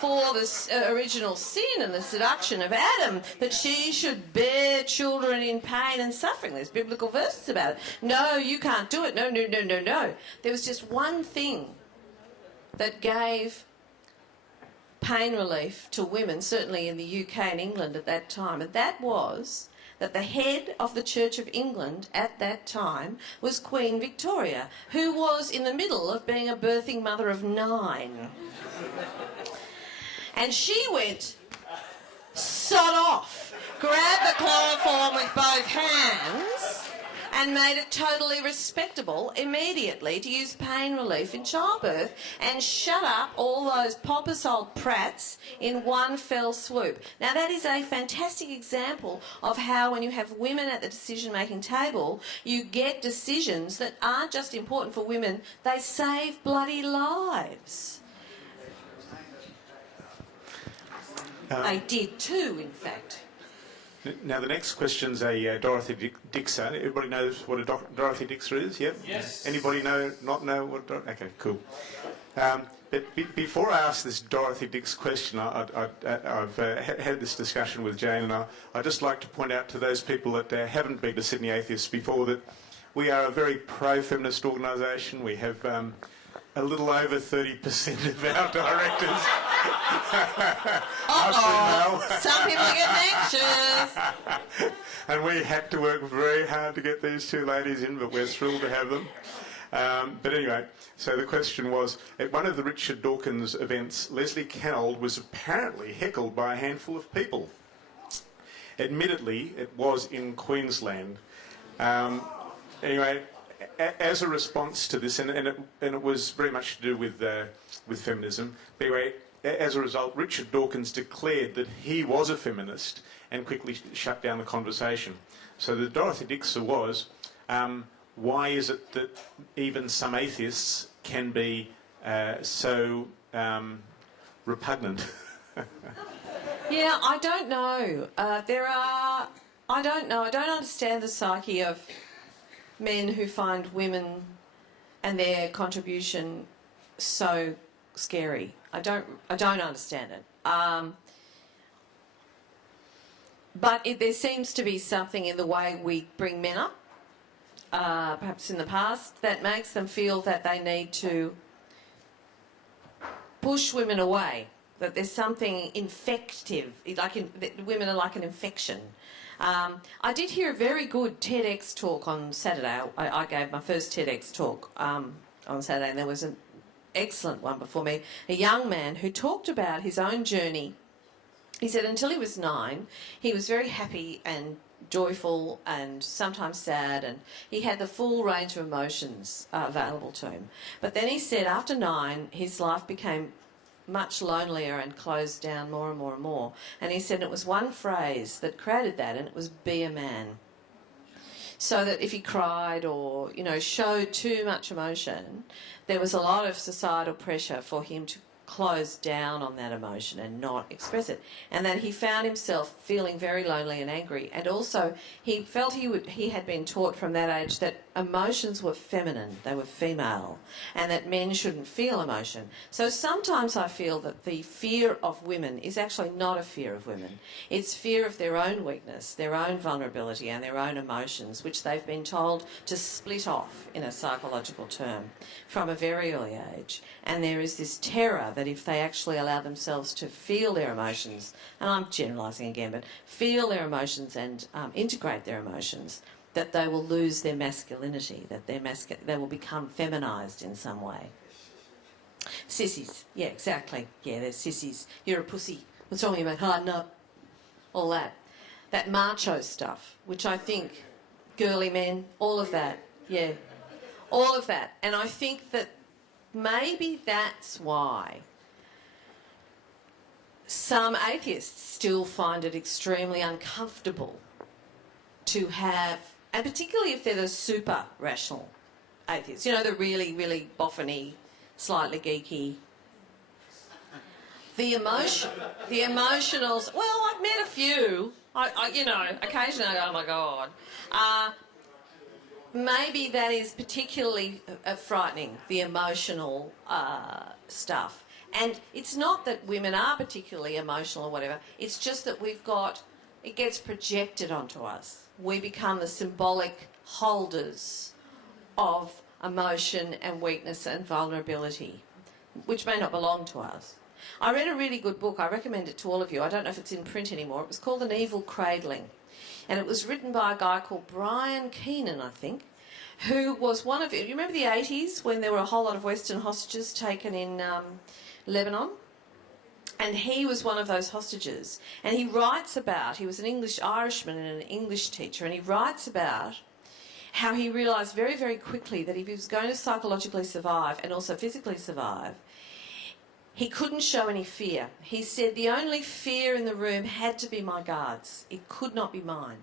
for this original sin and the seduction of Adam, that she should bear children in pain and suffering. There's biblical verses about it. No, you can't do it. No. There was just one thing that gave pain relief to women, certainly in the UK and England at that time, and that was that the head of the Church of England at that time was Queen Victoria, who was in the middle of being a birthing mother of 9. And she went, sod off, grabbed the chloroform with both hands and made it totally respectable immediately to use pain relief in childbirth and shut up all those pompous old prats in one fell swoop. Now that is a fantastic example of how when you have women at the decision-making table, you get decisions that aren't just important for women, they save bloody lives. They did too, in fact. Now, the next question's a Dorothy Dixer. Everybody knows what a Dorothy Dixer is, yeah? Yes. Anybody not know what... Okay, cool. But before I ask this Dorothy Dix question, I've had this discussion with Jane, and I'd just like to point out to those people that haven't been to Sydney Atheists before that we are a very pro-feminist organisation. We have a little over 30% of our directors are female. Some people get anxious. And we had to work very hard to get these two ladies in, but we're thrilled to have them. But anyway, so the question was, at one of the Richard Dawkins events, Leslie Canold was apparently heckled by a handful of people. Admittedly, it was in Queensland. Anyway, as a response to this, and it was very much to do with feminism, but anyway, as a result, Richard Dawkins declared that he was a feminist and quickly shut down the conversation. So the Dorothy Dixer was, why is it that even some atheists can be so repugnant? Yeah, I don't know. I don't know. I don't understand the psyche of men who find women and their contribution so scary. I don't understand it. But there seems to be something in the way we bring men up, perhaps in the past, that makes them feel that they need to push women away, that there's something infective, that women are like an infection. I did hear a very good TEDx talk on Saturday. I gave my first TEDx talk on Saturday, and there was an excellent one before me. A young man who talked about his own journey. He said until he was 9, he was very happy and joyful and sometimes sad, and he had the full range of emotions available to him. But then he said after 9, his life became much lonelier and closed down more and more and more. And he said it was one phrase that created that, and it was "be a man." So that if he cried or, showed too much emotion, there was a lot of societal pressure for him to close down on that emotion and not express it. And that he found himself feeling very lonely and angry. And also he felt he had been taught from that age that emotions were feminine, they were female, and that men shouldn't feel emotion. So sometimes I feel that the fear of women is actually not a fear of women. It's fear of their own weakness, their own vulnerability and their own emotions, which they've been told to split off in a psychological term from a very early age. And there is this terror that if they actually allow themselves to feel their emotions, and I'm generalising again, but feel their emotions and integrate their emotions, that they will lose their masculinity, that they will become feminised in some way. Sissies, yeah, exactly. Yeah, they're sissies. You're a pussy. What's wrong with you, mate? Harden up. All that. That macho stuff, which I think, girly men, all of that, yeah, all of that. And I think that maybe that's why some atheists still find it extremely uncomfortable to have, and particularly if they're the super rational atheists, the really, really boffiny, slightly geeky, the emotionals. Well, I've met a few. Occasionally I go, oh my God. Maybe that is particularly frightening, the emotional stuff. And it's not that women are particularly emotional or whatever, it's just that it gets projected onto us. We become the symbolic holders of emotion and weakness and vulnerability, which may not belong to us. I read a really good book, I recommend it to all of you. I don't know if it's in print anymore. It was called An Evil Cradling. And it was written by a guy called Brian Keenan, I think, who was one of... You remember the 80s when there were a whole lot of Western hostages taken in Lebanon? And he was one of those hostages. And he writes about... He was an Irishman and an English teacher, and he writes about how he realised very, very quickly that if he was going to psychologically survive and also physically survive, he couldn't show any fear. He said the only fear in the room had to be my guards. It could not be mine.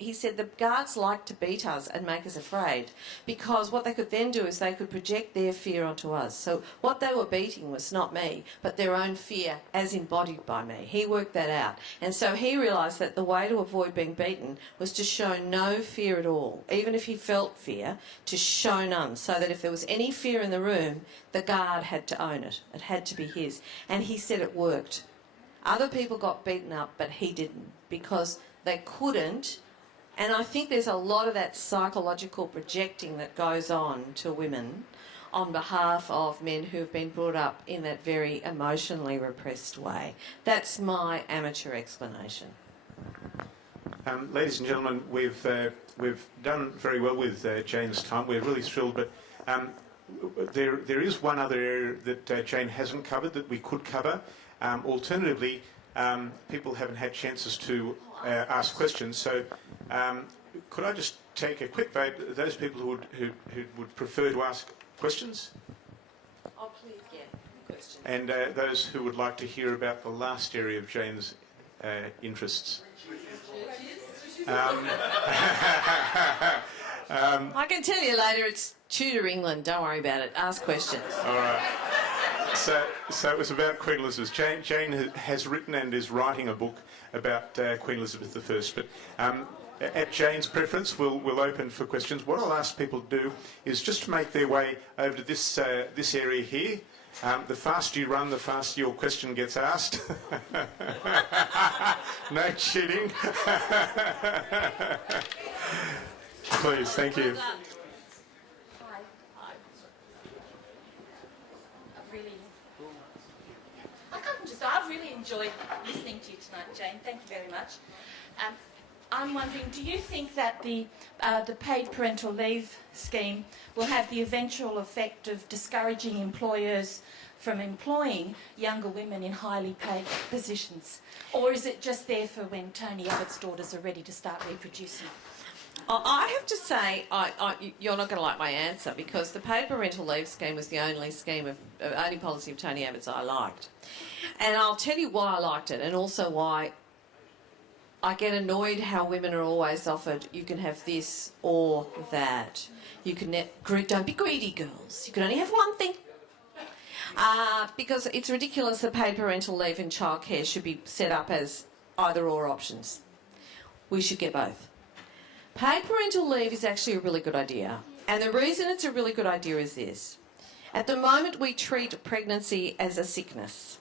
he said the guards like to beat us and make us afraid, because what they could then do is they could project their fear onto us. So what they were beating was not me, but their own fear as embodied by me. He worked that out. And so he realised that the way to avoid being beaten was to show no fear at all, even if he felt fear, to show none, so that if there was any fear in the room, the guard had to own it. It had to be his. And he said it worked. Other people got beaten up, but he didn't, because they couldn't. And I think there's a lot of that psychological projecting that goes on to women on behalf of men who have been brought up in that very emotionally repressed way. That's my amateur explanation. Ladies and gentlemen, we've done very well with Jane's time. We're really thrilled, but there is one other area that Jane hasn't covered that we could cover. Alternatively, people haven't had chances to ask questions. So, could I just take a quick vote? Those people who would prefer to ask questions, Oh, please, yeah, question. and those who would like to hear about the last area of Jane's interests. I can tell you later, it's Tudor England. Don't worry about it. Ask questions. All right. So it was about Queen Elizabeth. Jane has written and is writing a book about Queen Elizabeth I. But at Jane's preference, we'll open for questions. What I'll ask people to do is just to make their way over to this area here. The faster you run, the faster your question gets asked. No cheating. Please, thank you. Hi. I've really enjoyed listening to you tonight, Jane. Thank you very much. I'm wondering, do you think that the paid parental leave scheme will have the eventual effect of discouraging employers from employing younger women in highly paid positions? Or is it just there for when Tony Abbott's daughters are ready to start reproducing? I have to say, you're not going to like my answer, because the paid parental leave scheme was the only only policy of Tony Abbott's I liked. And I'll tell you why I liked it, and also why I get annoyed how women are always offered, you can have this or that. You can don't be greedy, girls. You can only have one thing. Because it's ridiculous that paid parental leave and childcare should be set up as either or options. We should get both. Paid parental leave is actually a really good idea. And the reason it's a really good idea is this. At the moment, we treat pregnancy as a sickness.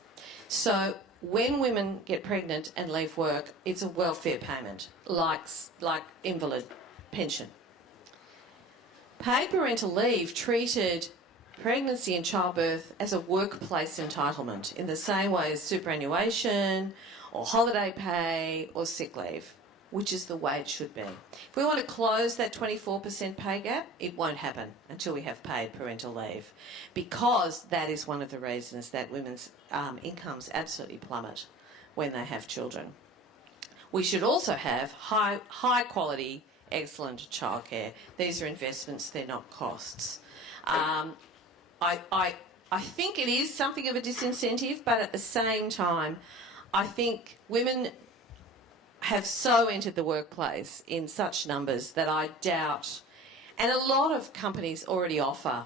So when women get pregnant and leave work, it's a welfare payment, like invalid pension. Paid parental leave treated pregnancy and childbirth as a workplace entitlement in the same way as superannuation or holiday pay or sick leave, which is the way it should be. If we want to close that 24% pay gap, it won't happen until we have paid parental leave, because that is one of the reasons that women's incomes absolutely plummet when they have children. We should also have high quality, excellent childcare. These are investments, they're not costs. I think it is something of a disincentive, but at the same time, I think women have so entered the workplace in such numbers that I doubt, and a lot of companies already offer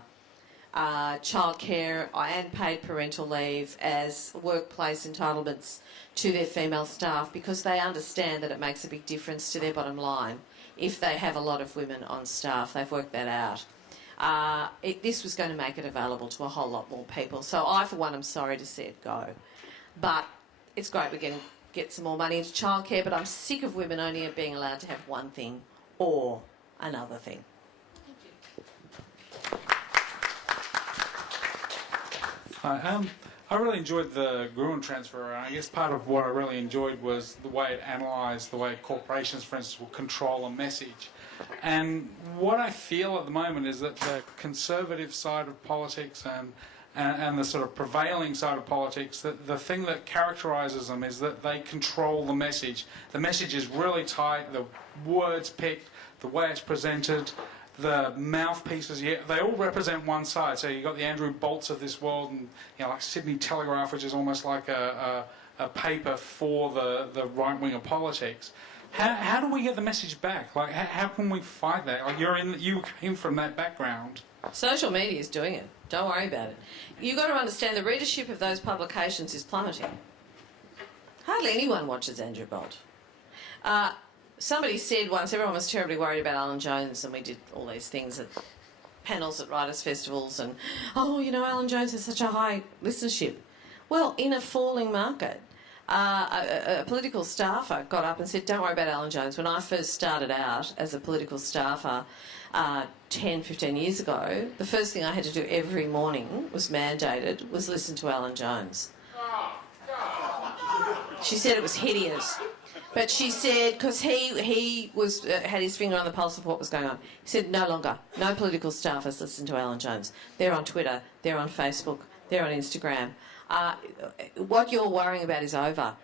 childcare and paid parental leave as workplace entitlements to their female staff, because they understand that it makes a big difference to their bottom line if they have a lot of women on staff. They've worked that out. This was going to make it available to a whole lot more people. So I, for one, am sorry to see it go. But it's great we're going to get some more money into childcare, but I'm sick of women only being allowed to have one thing or another thing. Hi, I really enjoyed the Gruen Transfer. I guess part of what I really enjoyed was the way it analysed the way corporations, for instance, will control a message. And what I feel at the moment is that the conservative side of politics and the sort of prevailing side of politics, that the thing that characterises them is that they control the message. The message is really tight, the words picked, the way it's presented, the mouthpieces, they all represent one side. So you've got the Andrew Bolts of this world, and like Sydney Telegraph, which is almost like a paper for the right wing of politics. How do we get the message back? Like, how can we fight that? Like, you came from that background. Social media is doing it. Don't worry about it. You've got to understand the readership of those publications is plummeting. Hardly anyone watches Andrew Bolt. Somebody said once everyone was terribly worried about Alan Jones, and we did all these things at panels at writers' festivals, and, oh, you know, Alan Jones has such a high listenership. Well, in a falling market, a political staffer got up and said, don't worry about Alan Jones. When I first started out as a political staffer 10, 15 years ago, the first thing I had to do every morning was mandated, was listen to Alan Jones. She said it was hideous. But she said, because he was had his finger on the pulse of what was going on, he said, no longer, no political staffers listen to Alan Jones. They're on Twitter, they're on Facebook, they're on Instagram. What you're worrying about is over.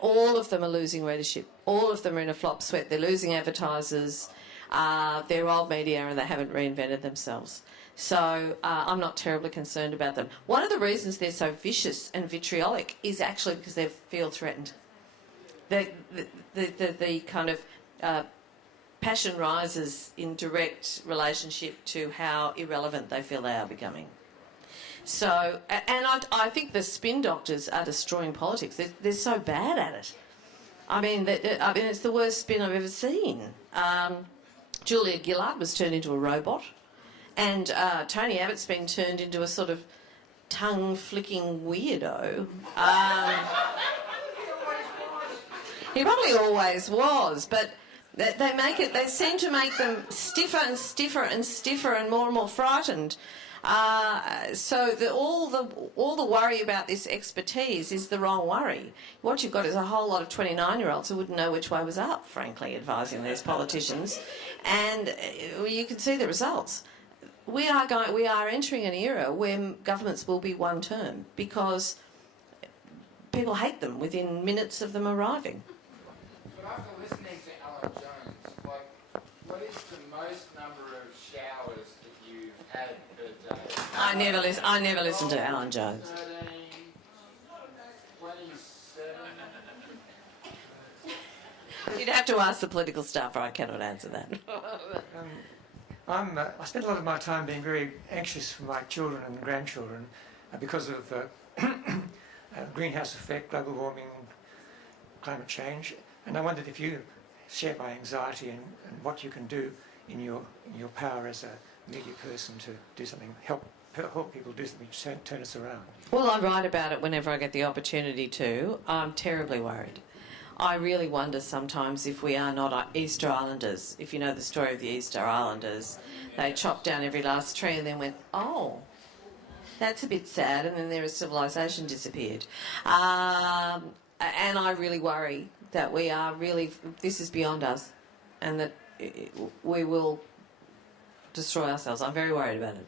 All of them are losing readership. All of them are in a flop sweat. They're losing advertisers. They're old media and they haven't reinvented themselves. So I'm not terribly concerned about them. One of the reasons they're so vicious and vitriolic is actually because they feel threatened. The kind of passion rises in direct relationship to how irrelevant they feel they are becoming. So, and I think the spin doctors are destroying politics. They're so bad at it. I mean, it's the worst spin I've ever seen. Julia Gillard was turned into a robot, and Tony Abbott's been turned into a sort of tongue-flicking weirdo. He probably always was, but they seem to make them stiffer and stiffer and stiffer and more frightened. So all the worry about this expertise is the wrong worry. What you've got is a whole lot of 29-year-olds who wouldn't know which way was up, frankly, advising these politicians, and you can see the results. We are entering an era where governments will be one term because people hate them within minutes of them arriving. But after listening to Alan Jones, like, what is the most number of showers that you've had per day? I never listen to Alan Jones. 13, 27? You'd have to ask the political staffer. I cannot answer that. I spend a lot of my time being very anxious for my children and grandchildren because of greenhouse effect, global warming, climate change, and I wondered if you share my anxiety and what you can do in your power as a media person to do something, help people do something, turn us around. Well, I write about it whenever I get the opportunity to. I'm terribly worried. I really wonder sometimes if we are not Easter Islanders. If you know the story of the Easter Islanders, they chopped down every last tree and then went, oh, that's a bit sad, and then their civilization disappeared. And I really worry that this is beyond us, and that we will destroy ourselves. I'm very worried about it.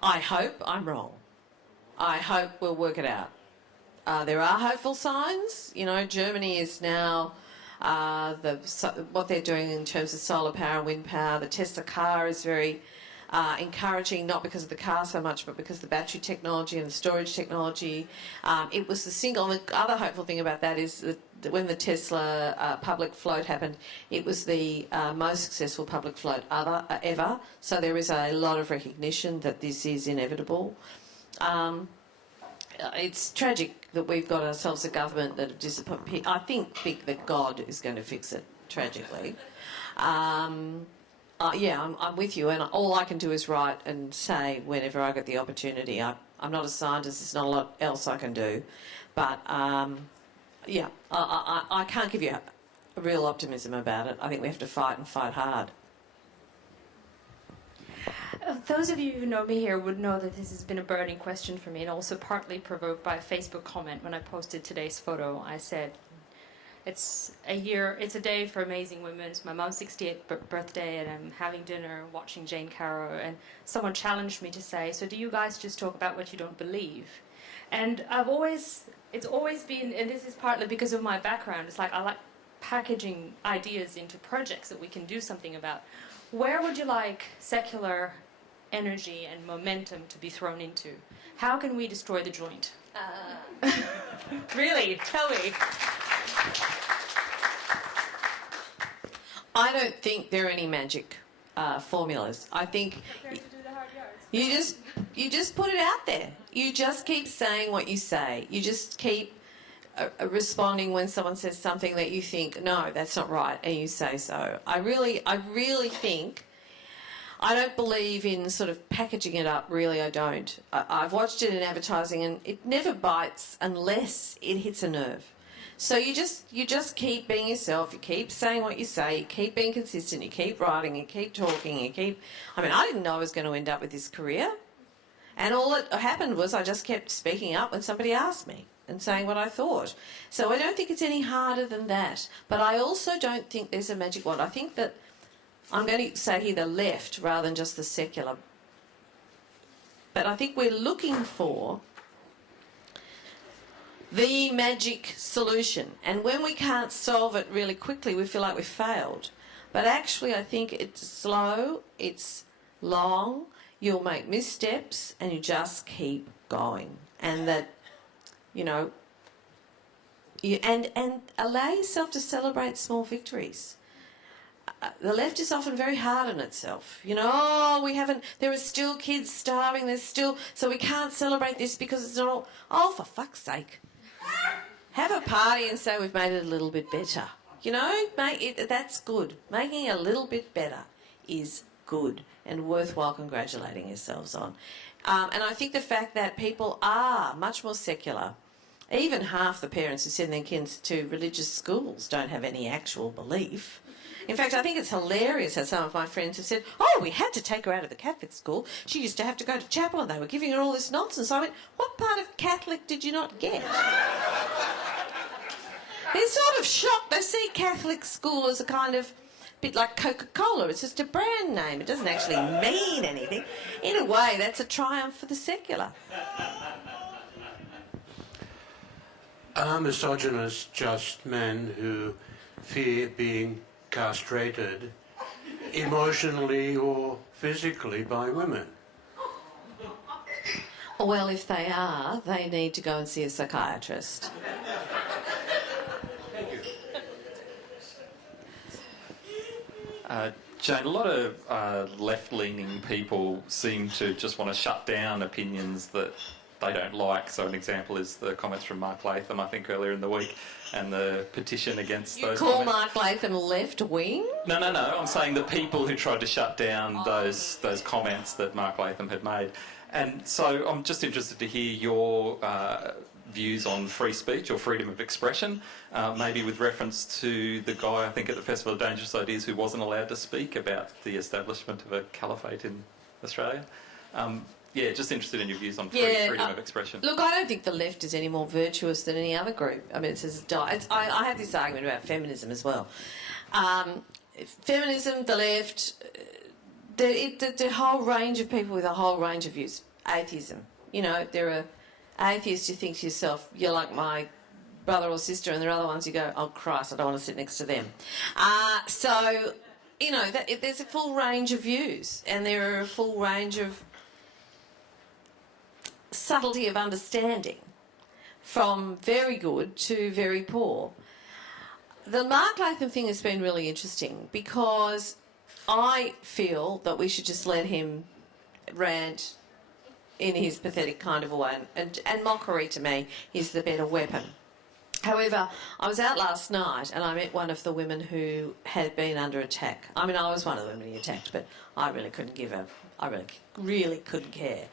I hope I'm wrong. I hope we'll work it out. There are hopeful signs. You know, Germany is now what they're doing in terms of solar power and wind power. The Tesla car is very encouraging, not because of the car so much, but because of the battery technology and the storage technology. It was the other hopeful thing about that is that when the Tesla public float happened, it was the most successful public float ever. So there is a lot of recognition that this is inevitable. It's tragic that we've got ourselves a government that have disappointed. I think that God is going to fix it, tragically. I'm with you, and all I can do is write and say whenever I get the opportunity. I'm not a scientist, there's not a lot else I can do. But, I can't give you a real optimism about it. I think we have to fight and fight hard. Those of you who know me here would know that this has been a burning question for me, and also partly provoked by a Facebook comment when I posted today's photo. I said, it's a day for amazing women. It's my mom's 68th birthday, and I'm having dinner, watching Jane Caro, and someone challenged me to say, so do you guys just talk about what you don't believe? And it's always been, and this is partly because of my background, it's like I like packaging ideas into projects that we can do something about. Where would you like secular energy and momentum to be thrown into? How can we destroy the joint? Really, tell me. I don't think there are any magic formulas. I think you just put it out there. You just keep saying what you say. You just keep responding when someone says something that you think, no, that's not right, and you say so. I really think, I don't believe in sort of packaging it up, really I don't. I've watched it in advertising and it never bites unless it hits a nerve. So you just keep being yourself, you keep saying what you say, you keep being consistent, you keep writing, you keep talking, I didn't know I was going to end up with this career. And all that happened was I just kept speaking up when somebody asked me and saying what I thought. So I don't think it's any harder than that. But I also don't think there's a magic wand. I think that I'm going to say here the left rather than just the secular. But I think we're looking for the magic solution. And when we can't solve it really quickly, we feel like we've failed. But actually, I think it's slow, it's long, you'll make missteps, and you just keep going. And that, and allow yourself to celebrate small victories. The left is often very hard on itself. There are still kids starving, so we can't celebrate this because it's not all. Oh, for fuck's sake. Have a party and say we've made it a little bit better. That's good. Making it a little bit better is good and worthwhile congratulating yourselves on. And I think the fact that people are much more secular, even half the parents who send their kids to religious schools don't have any actual belief. In fact, I think it's hilarious how some of my friends have said, oh, we had to take her out of the Catholic school. She used to have to go to chapel and they were giving her all this nonsense. I went, what part of Catholic did you not get? They're sort of shocked. They see Catholic school as a kind of bit like Coca-Cola. It's just a brand name. It doesn't actually mean anything. In a way, that's a triumph for the secular. Are misogynists just men who fear being castrated emotionally or physically by women? Well, if they are, they need to go and see a psychiatrist. Jane, a lot of left-leaning people seem to just want to shut down opinions that they don't like. So an example is the comments from Mark Latham, I think, earlier in the week, and the petition against those You call comments. Mark Latham left-wing? No. I'm saying the people who tried to shut down those comments that Mark Latham had made. And so I'm just interested to hear your views on free speech or freedom of expression, maybe with reference to the guy, I think, at the Festival of Dangerous Ideas who wasn't allowed to speak about the establishment of a caliphate in Australia. Just interested in your views on freedom of expression. Look, I don't think the left is any more virtuous than any other group. I mean, I have this argument about feminism as well. Feminism, the left, the whole range of people with a whole range of views. Atheism. There are atheists you think to yourself, you're like my brother or sister, and there are other ones you go, oh Christ, I don't want to sit next to them. There's a full range of views, and there are a full range of subtlety of understanding, from very good to very poor. The Mark Latham thing has been really interesting because I feel that we should just let him rant in his pathetic kind of a way, and mockery to me is the better weapon. However, I was out last night and I met one of the women who had been under attack. I mean, I was one of the women he attacked, but I really couldn't really couldn't care.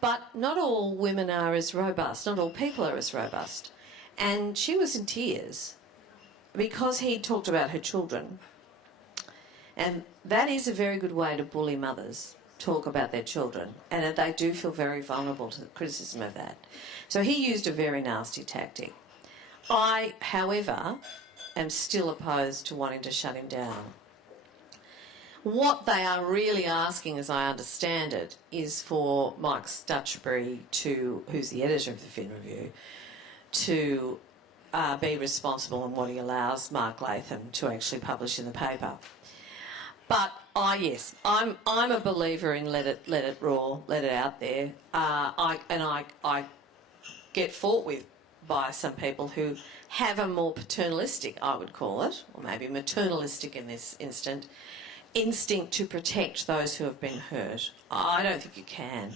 But not all women are as robust, not all people are as robust. And she was in tears because he talked about her children. And that is a very good way to bully mothers, talk about their children, and they do feel very vulnerable to the criticism of that. So he used a very nasty tactic. I, however, am still opposed to wanting to shut him down. What they are really asking, as I understand it, is for Mike Stutchbury, who's the editor of the Fin Review, to be responsible in what he allows Mark Latham to actually publish in the paper. But I'm a believer in let it raw, let it out there. I get fought with by some people who have a more paternalistic, I would call it, or maybe maternalistic in this instinct to protect those who have been hurt. I don't think you can.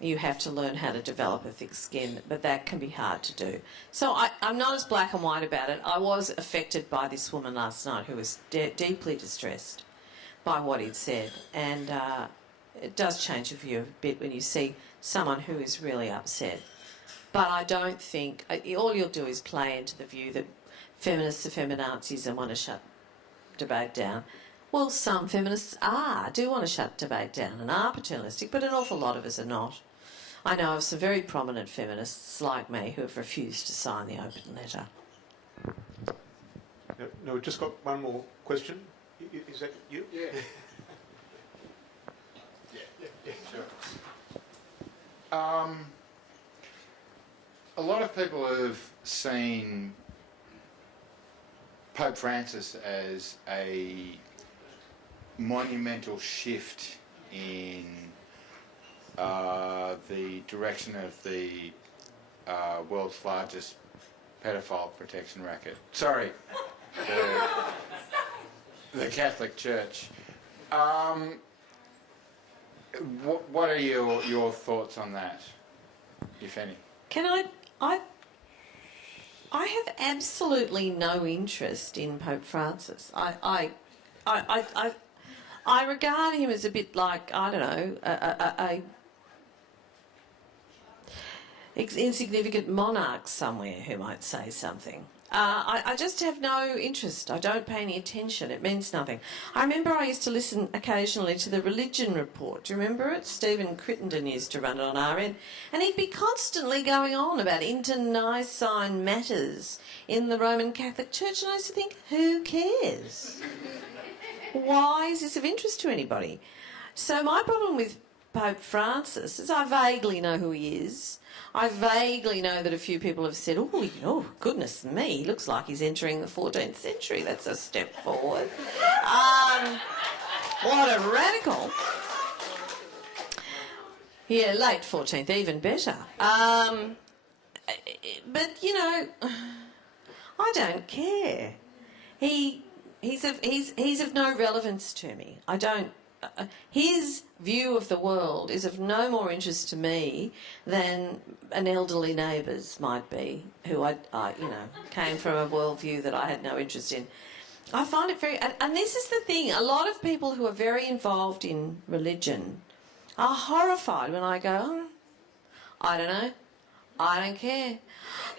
You have to learn how to develop a thick skin, but that can be hard to do. So I'm not as black and white about it. I was affected by this woman last night who was deeply distressed by what he'd said, and it does change your view a bit when you see someone who is really upset. But I don't think, all you'll do is play into the view that feminists are feminazis and want to shut debate down. Well, some feminists do want to shut debate down and are paternalistic, but an awful lot of us are not. I know of some very prominent feminists like me who have refused to sign the open letter. No, we've just got one more question. Is that you? Yeah. Yeah, sure. A lot of people have seen Pope Francis as a monumental shift in the direction of the world's largest pedophile protection racket. Sorry, the Catholic Church. What are your thoughts on that, if any? Can I have absolutely no interest in Pope Francis. I regard him as a bit like, I don't know, a insignificant monarch somewhere who might say something. I just have no interest. I don't pay any attention. It means nothing. I remember I used to listen occasionally to the Religion Report. Do you remember it? Stephen Crittenden used to run it on RN. And he'd be constantly going on about internecine matters in the Roman Catholic Church. And I used to think, who cares? Why is this of interest to anybody? So my problem with Pope Francis is I vaguely know who he is. I vaguely know that a few people have said, oh, goodness me, he looks like he's entering the 14th century. That's a step forward. What a radical. Yeah, late 14th, even better. But, you know, I don't care. He's of no relevance to me. I don't. His view of the world is of no more interest to me than an elderly neighbour's might be, who I came from a worldview that I had no interest in. I find it very, and this is the thing, a lot of people who are very involved in religion are horrified when I go, I don't know, I don't care.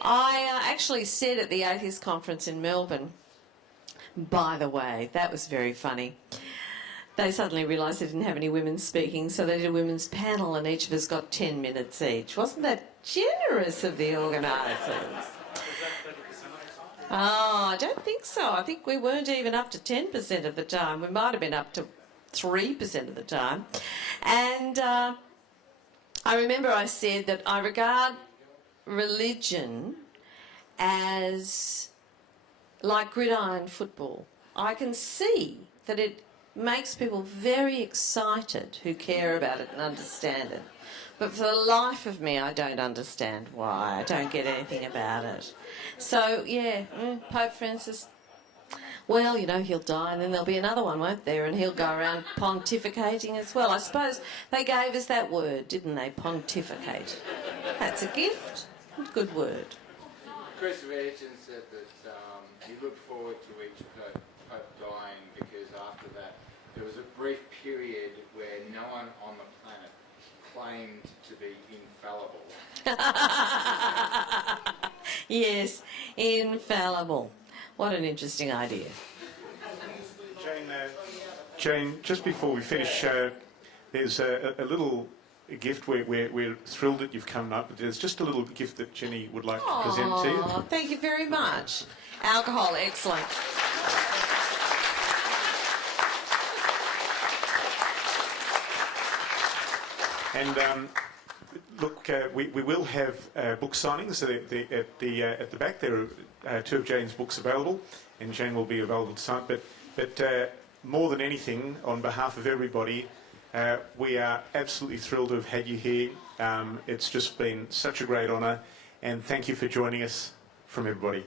I actually said at the Atheist Conference in Melbourne, by the way, that was very funny. They suddenly realised they didn't have any women speaking, so they did a women's panel and each of us got 10 minutes each. Wasn't that generous of the organisers? Oh, I don't think so. I think we weren't even up to 10% of the time. We might have been up to 3% of the time. And I remember I said that I regard religion as like gridiron football. I can see that it makes people very excited who care about it and understand it. But for the life of me, I don't understand why. I don't get anything about it. So, yeah, Pope Francis, well, you know, he'll die and then there'll be another one, won't there? And he'll go around pontificating as well. I suppose they gave us that word, didn't they? Pontificate. That's a gift. Good word. Chris Bonnor said that he looked forward to each Pope dying because after that there was a brief period where no one on the planet claimed to be infallible. Yes, infallible. What an interesting idea. Jane, just before we finish, there's a little gift. We're thrilled that you've come up. There's just a little gift that Jenny would like to present to you. Thank you very much. Alcohol, excellent. And look, we will have book signings at the back. There are two of Jane's books available, and Jane will be available to sign. But more than anything, on behalf of everybody, we are absolutely thrilled to have had you here. It's just been such a great honour, and thank you for joining us from everybody.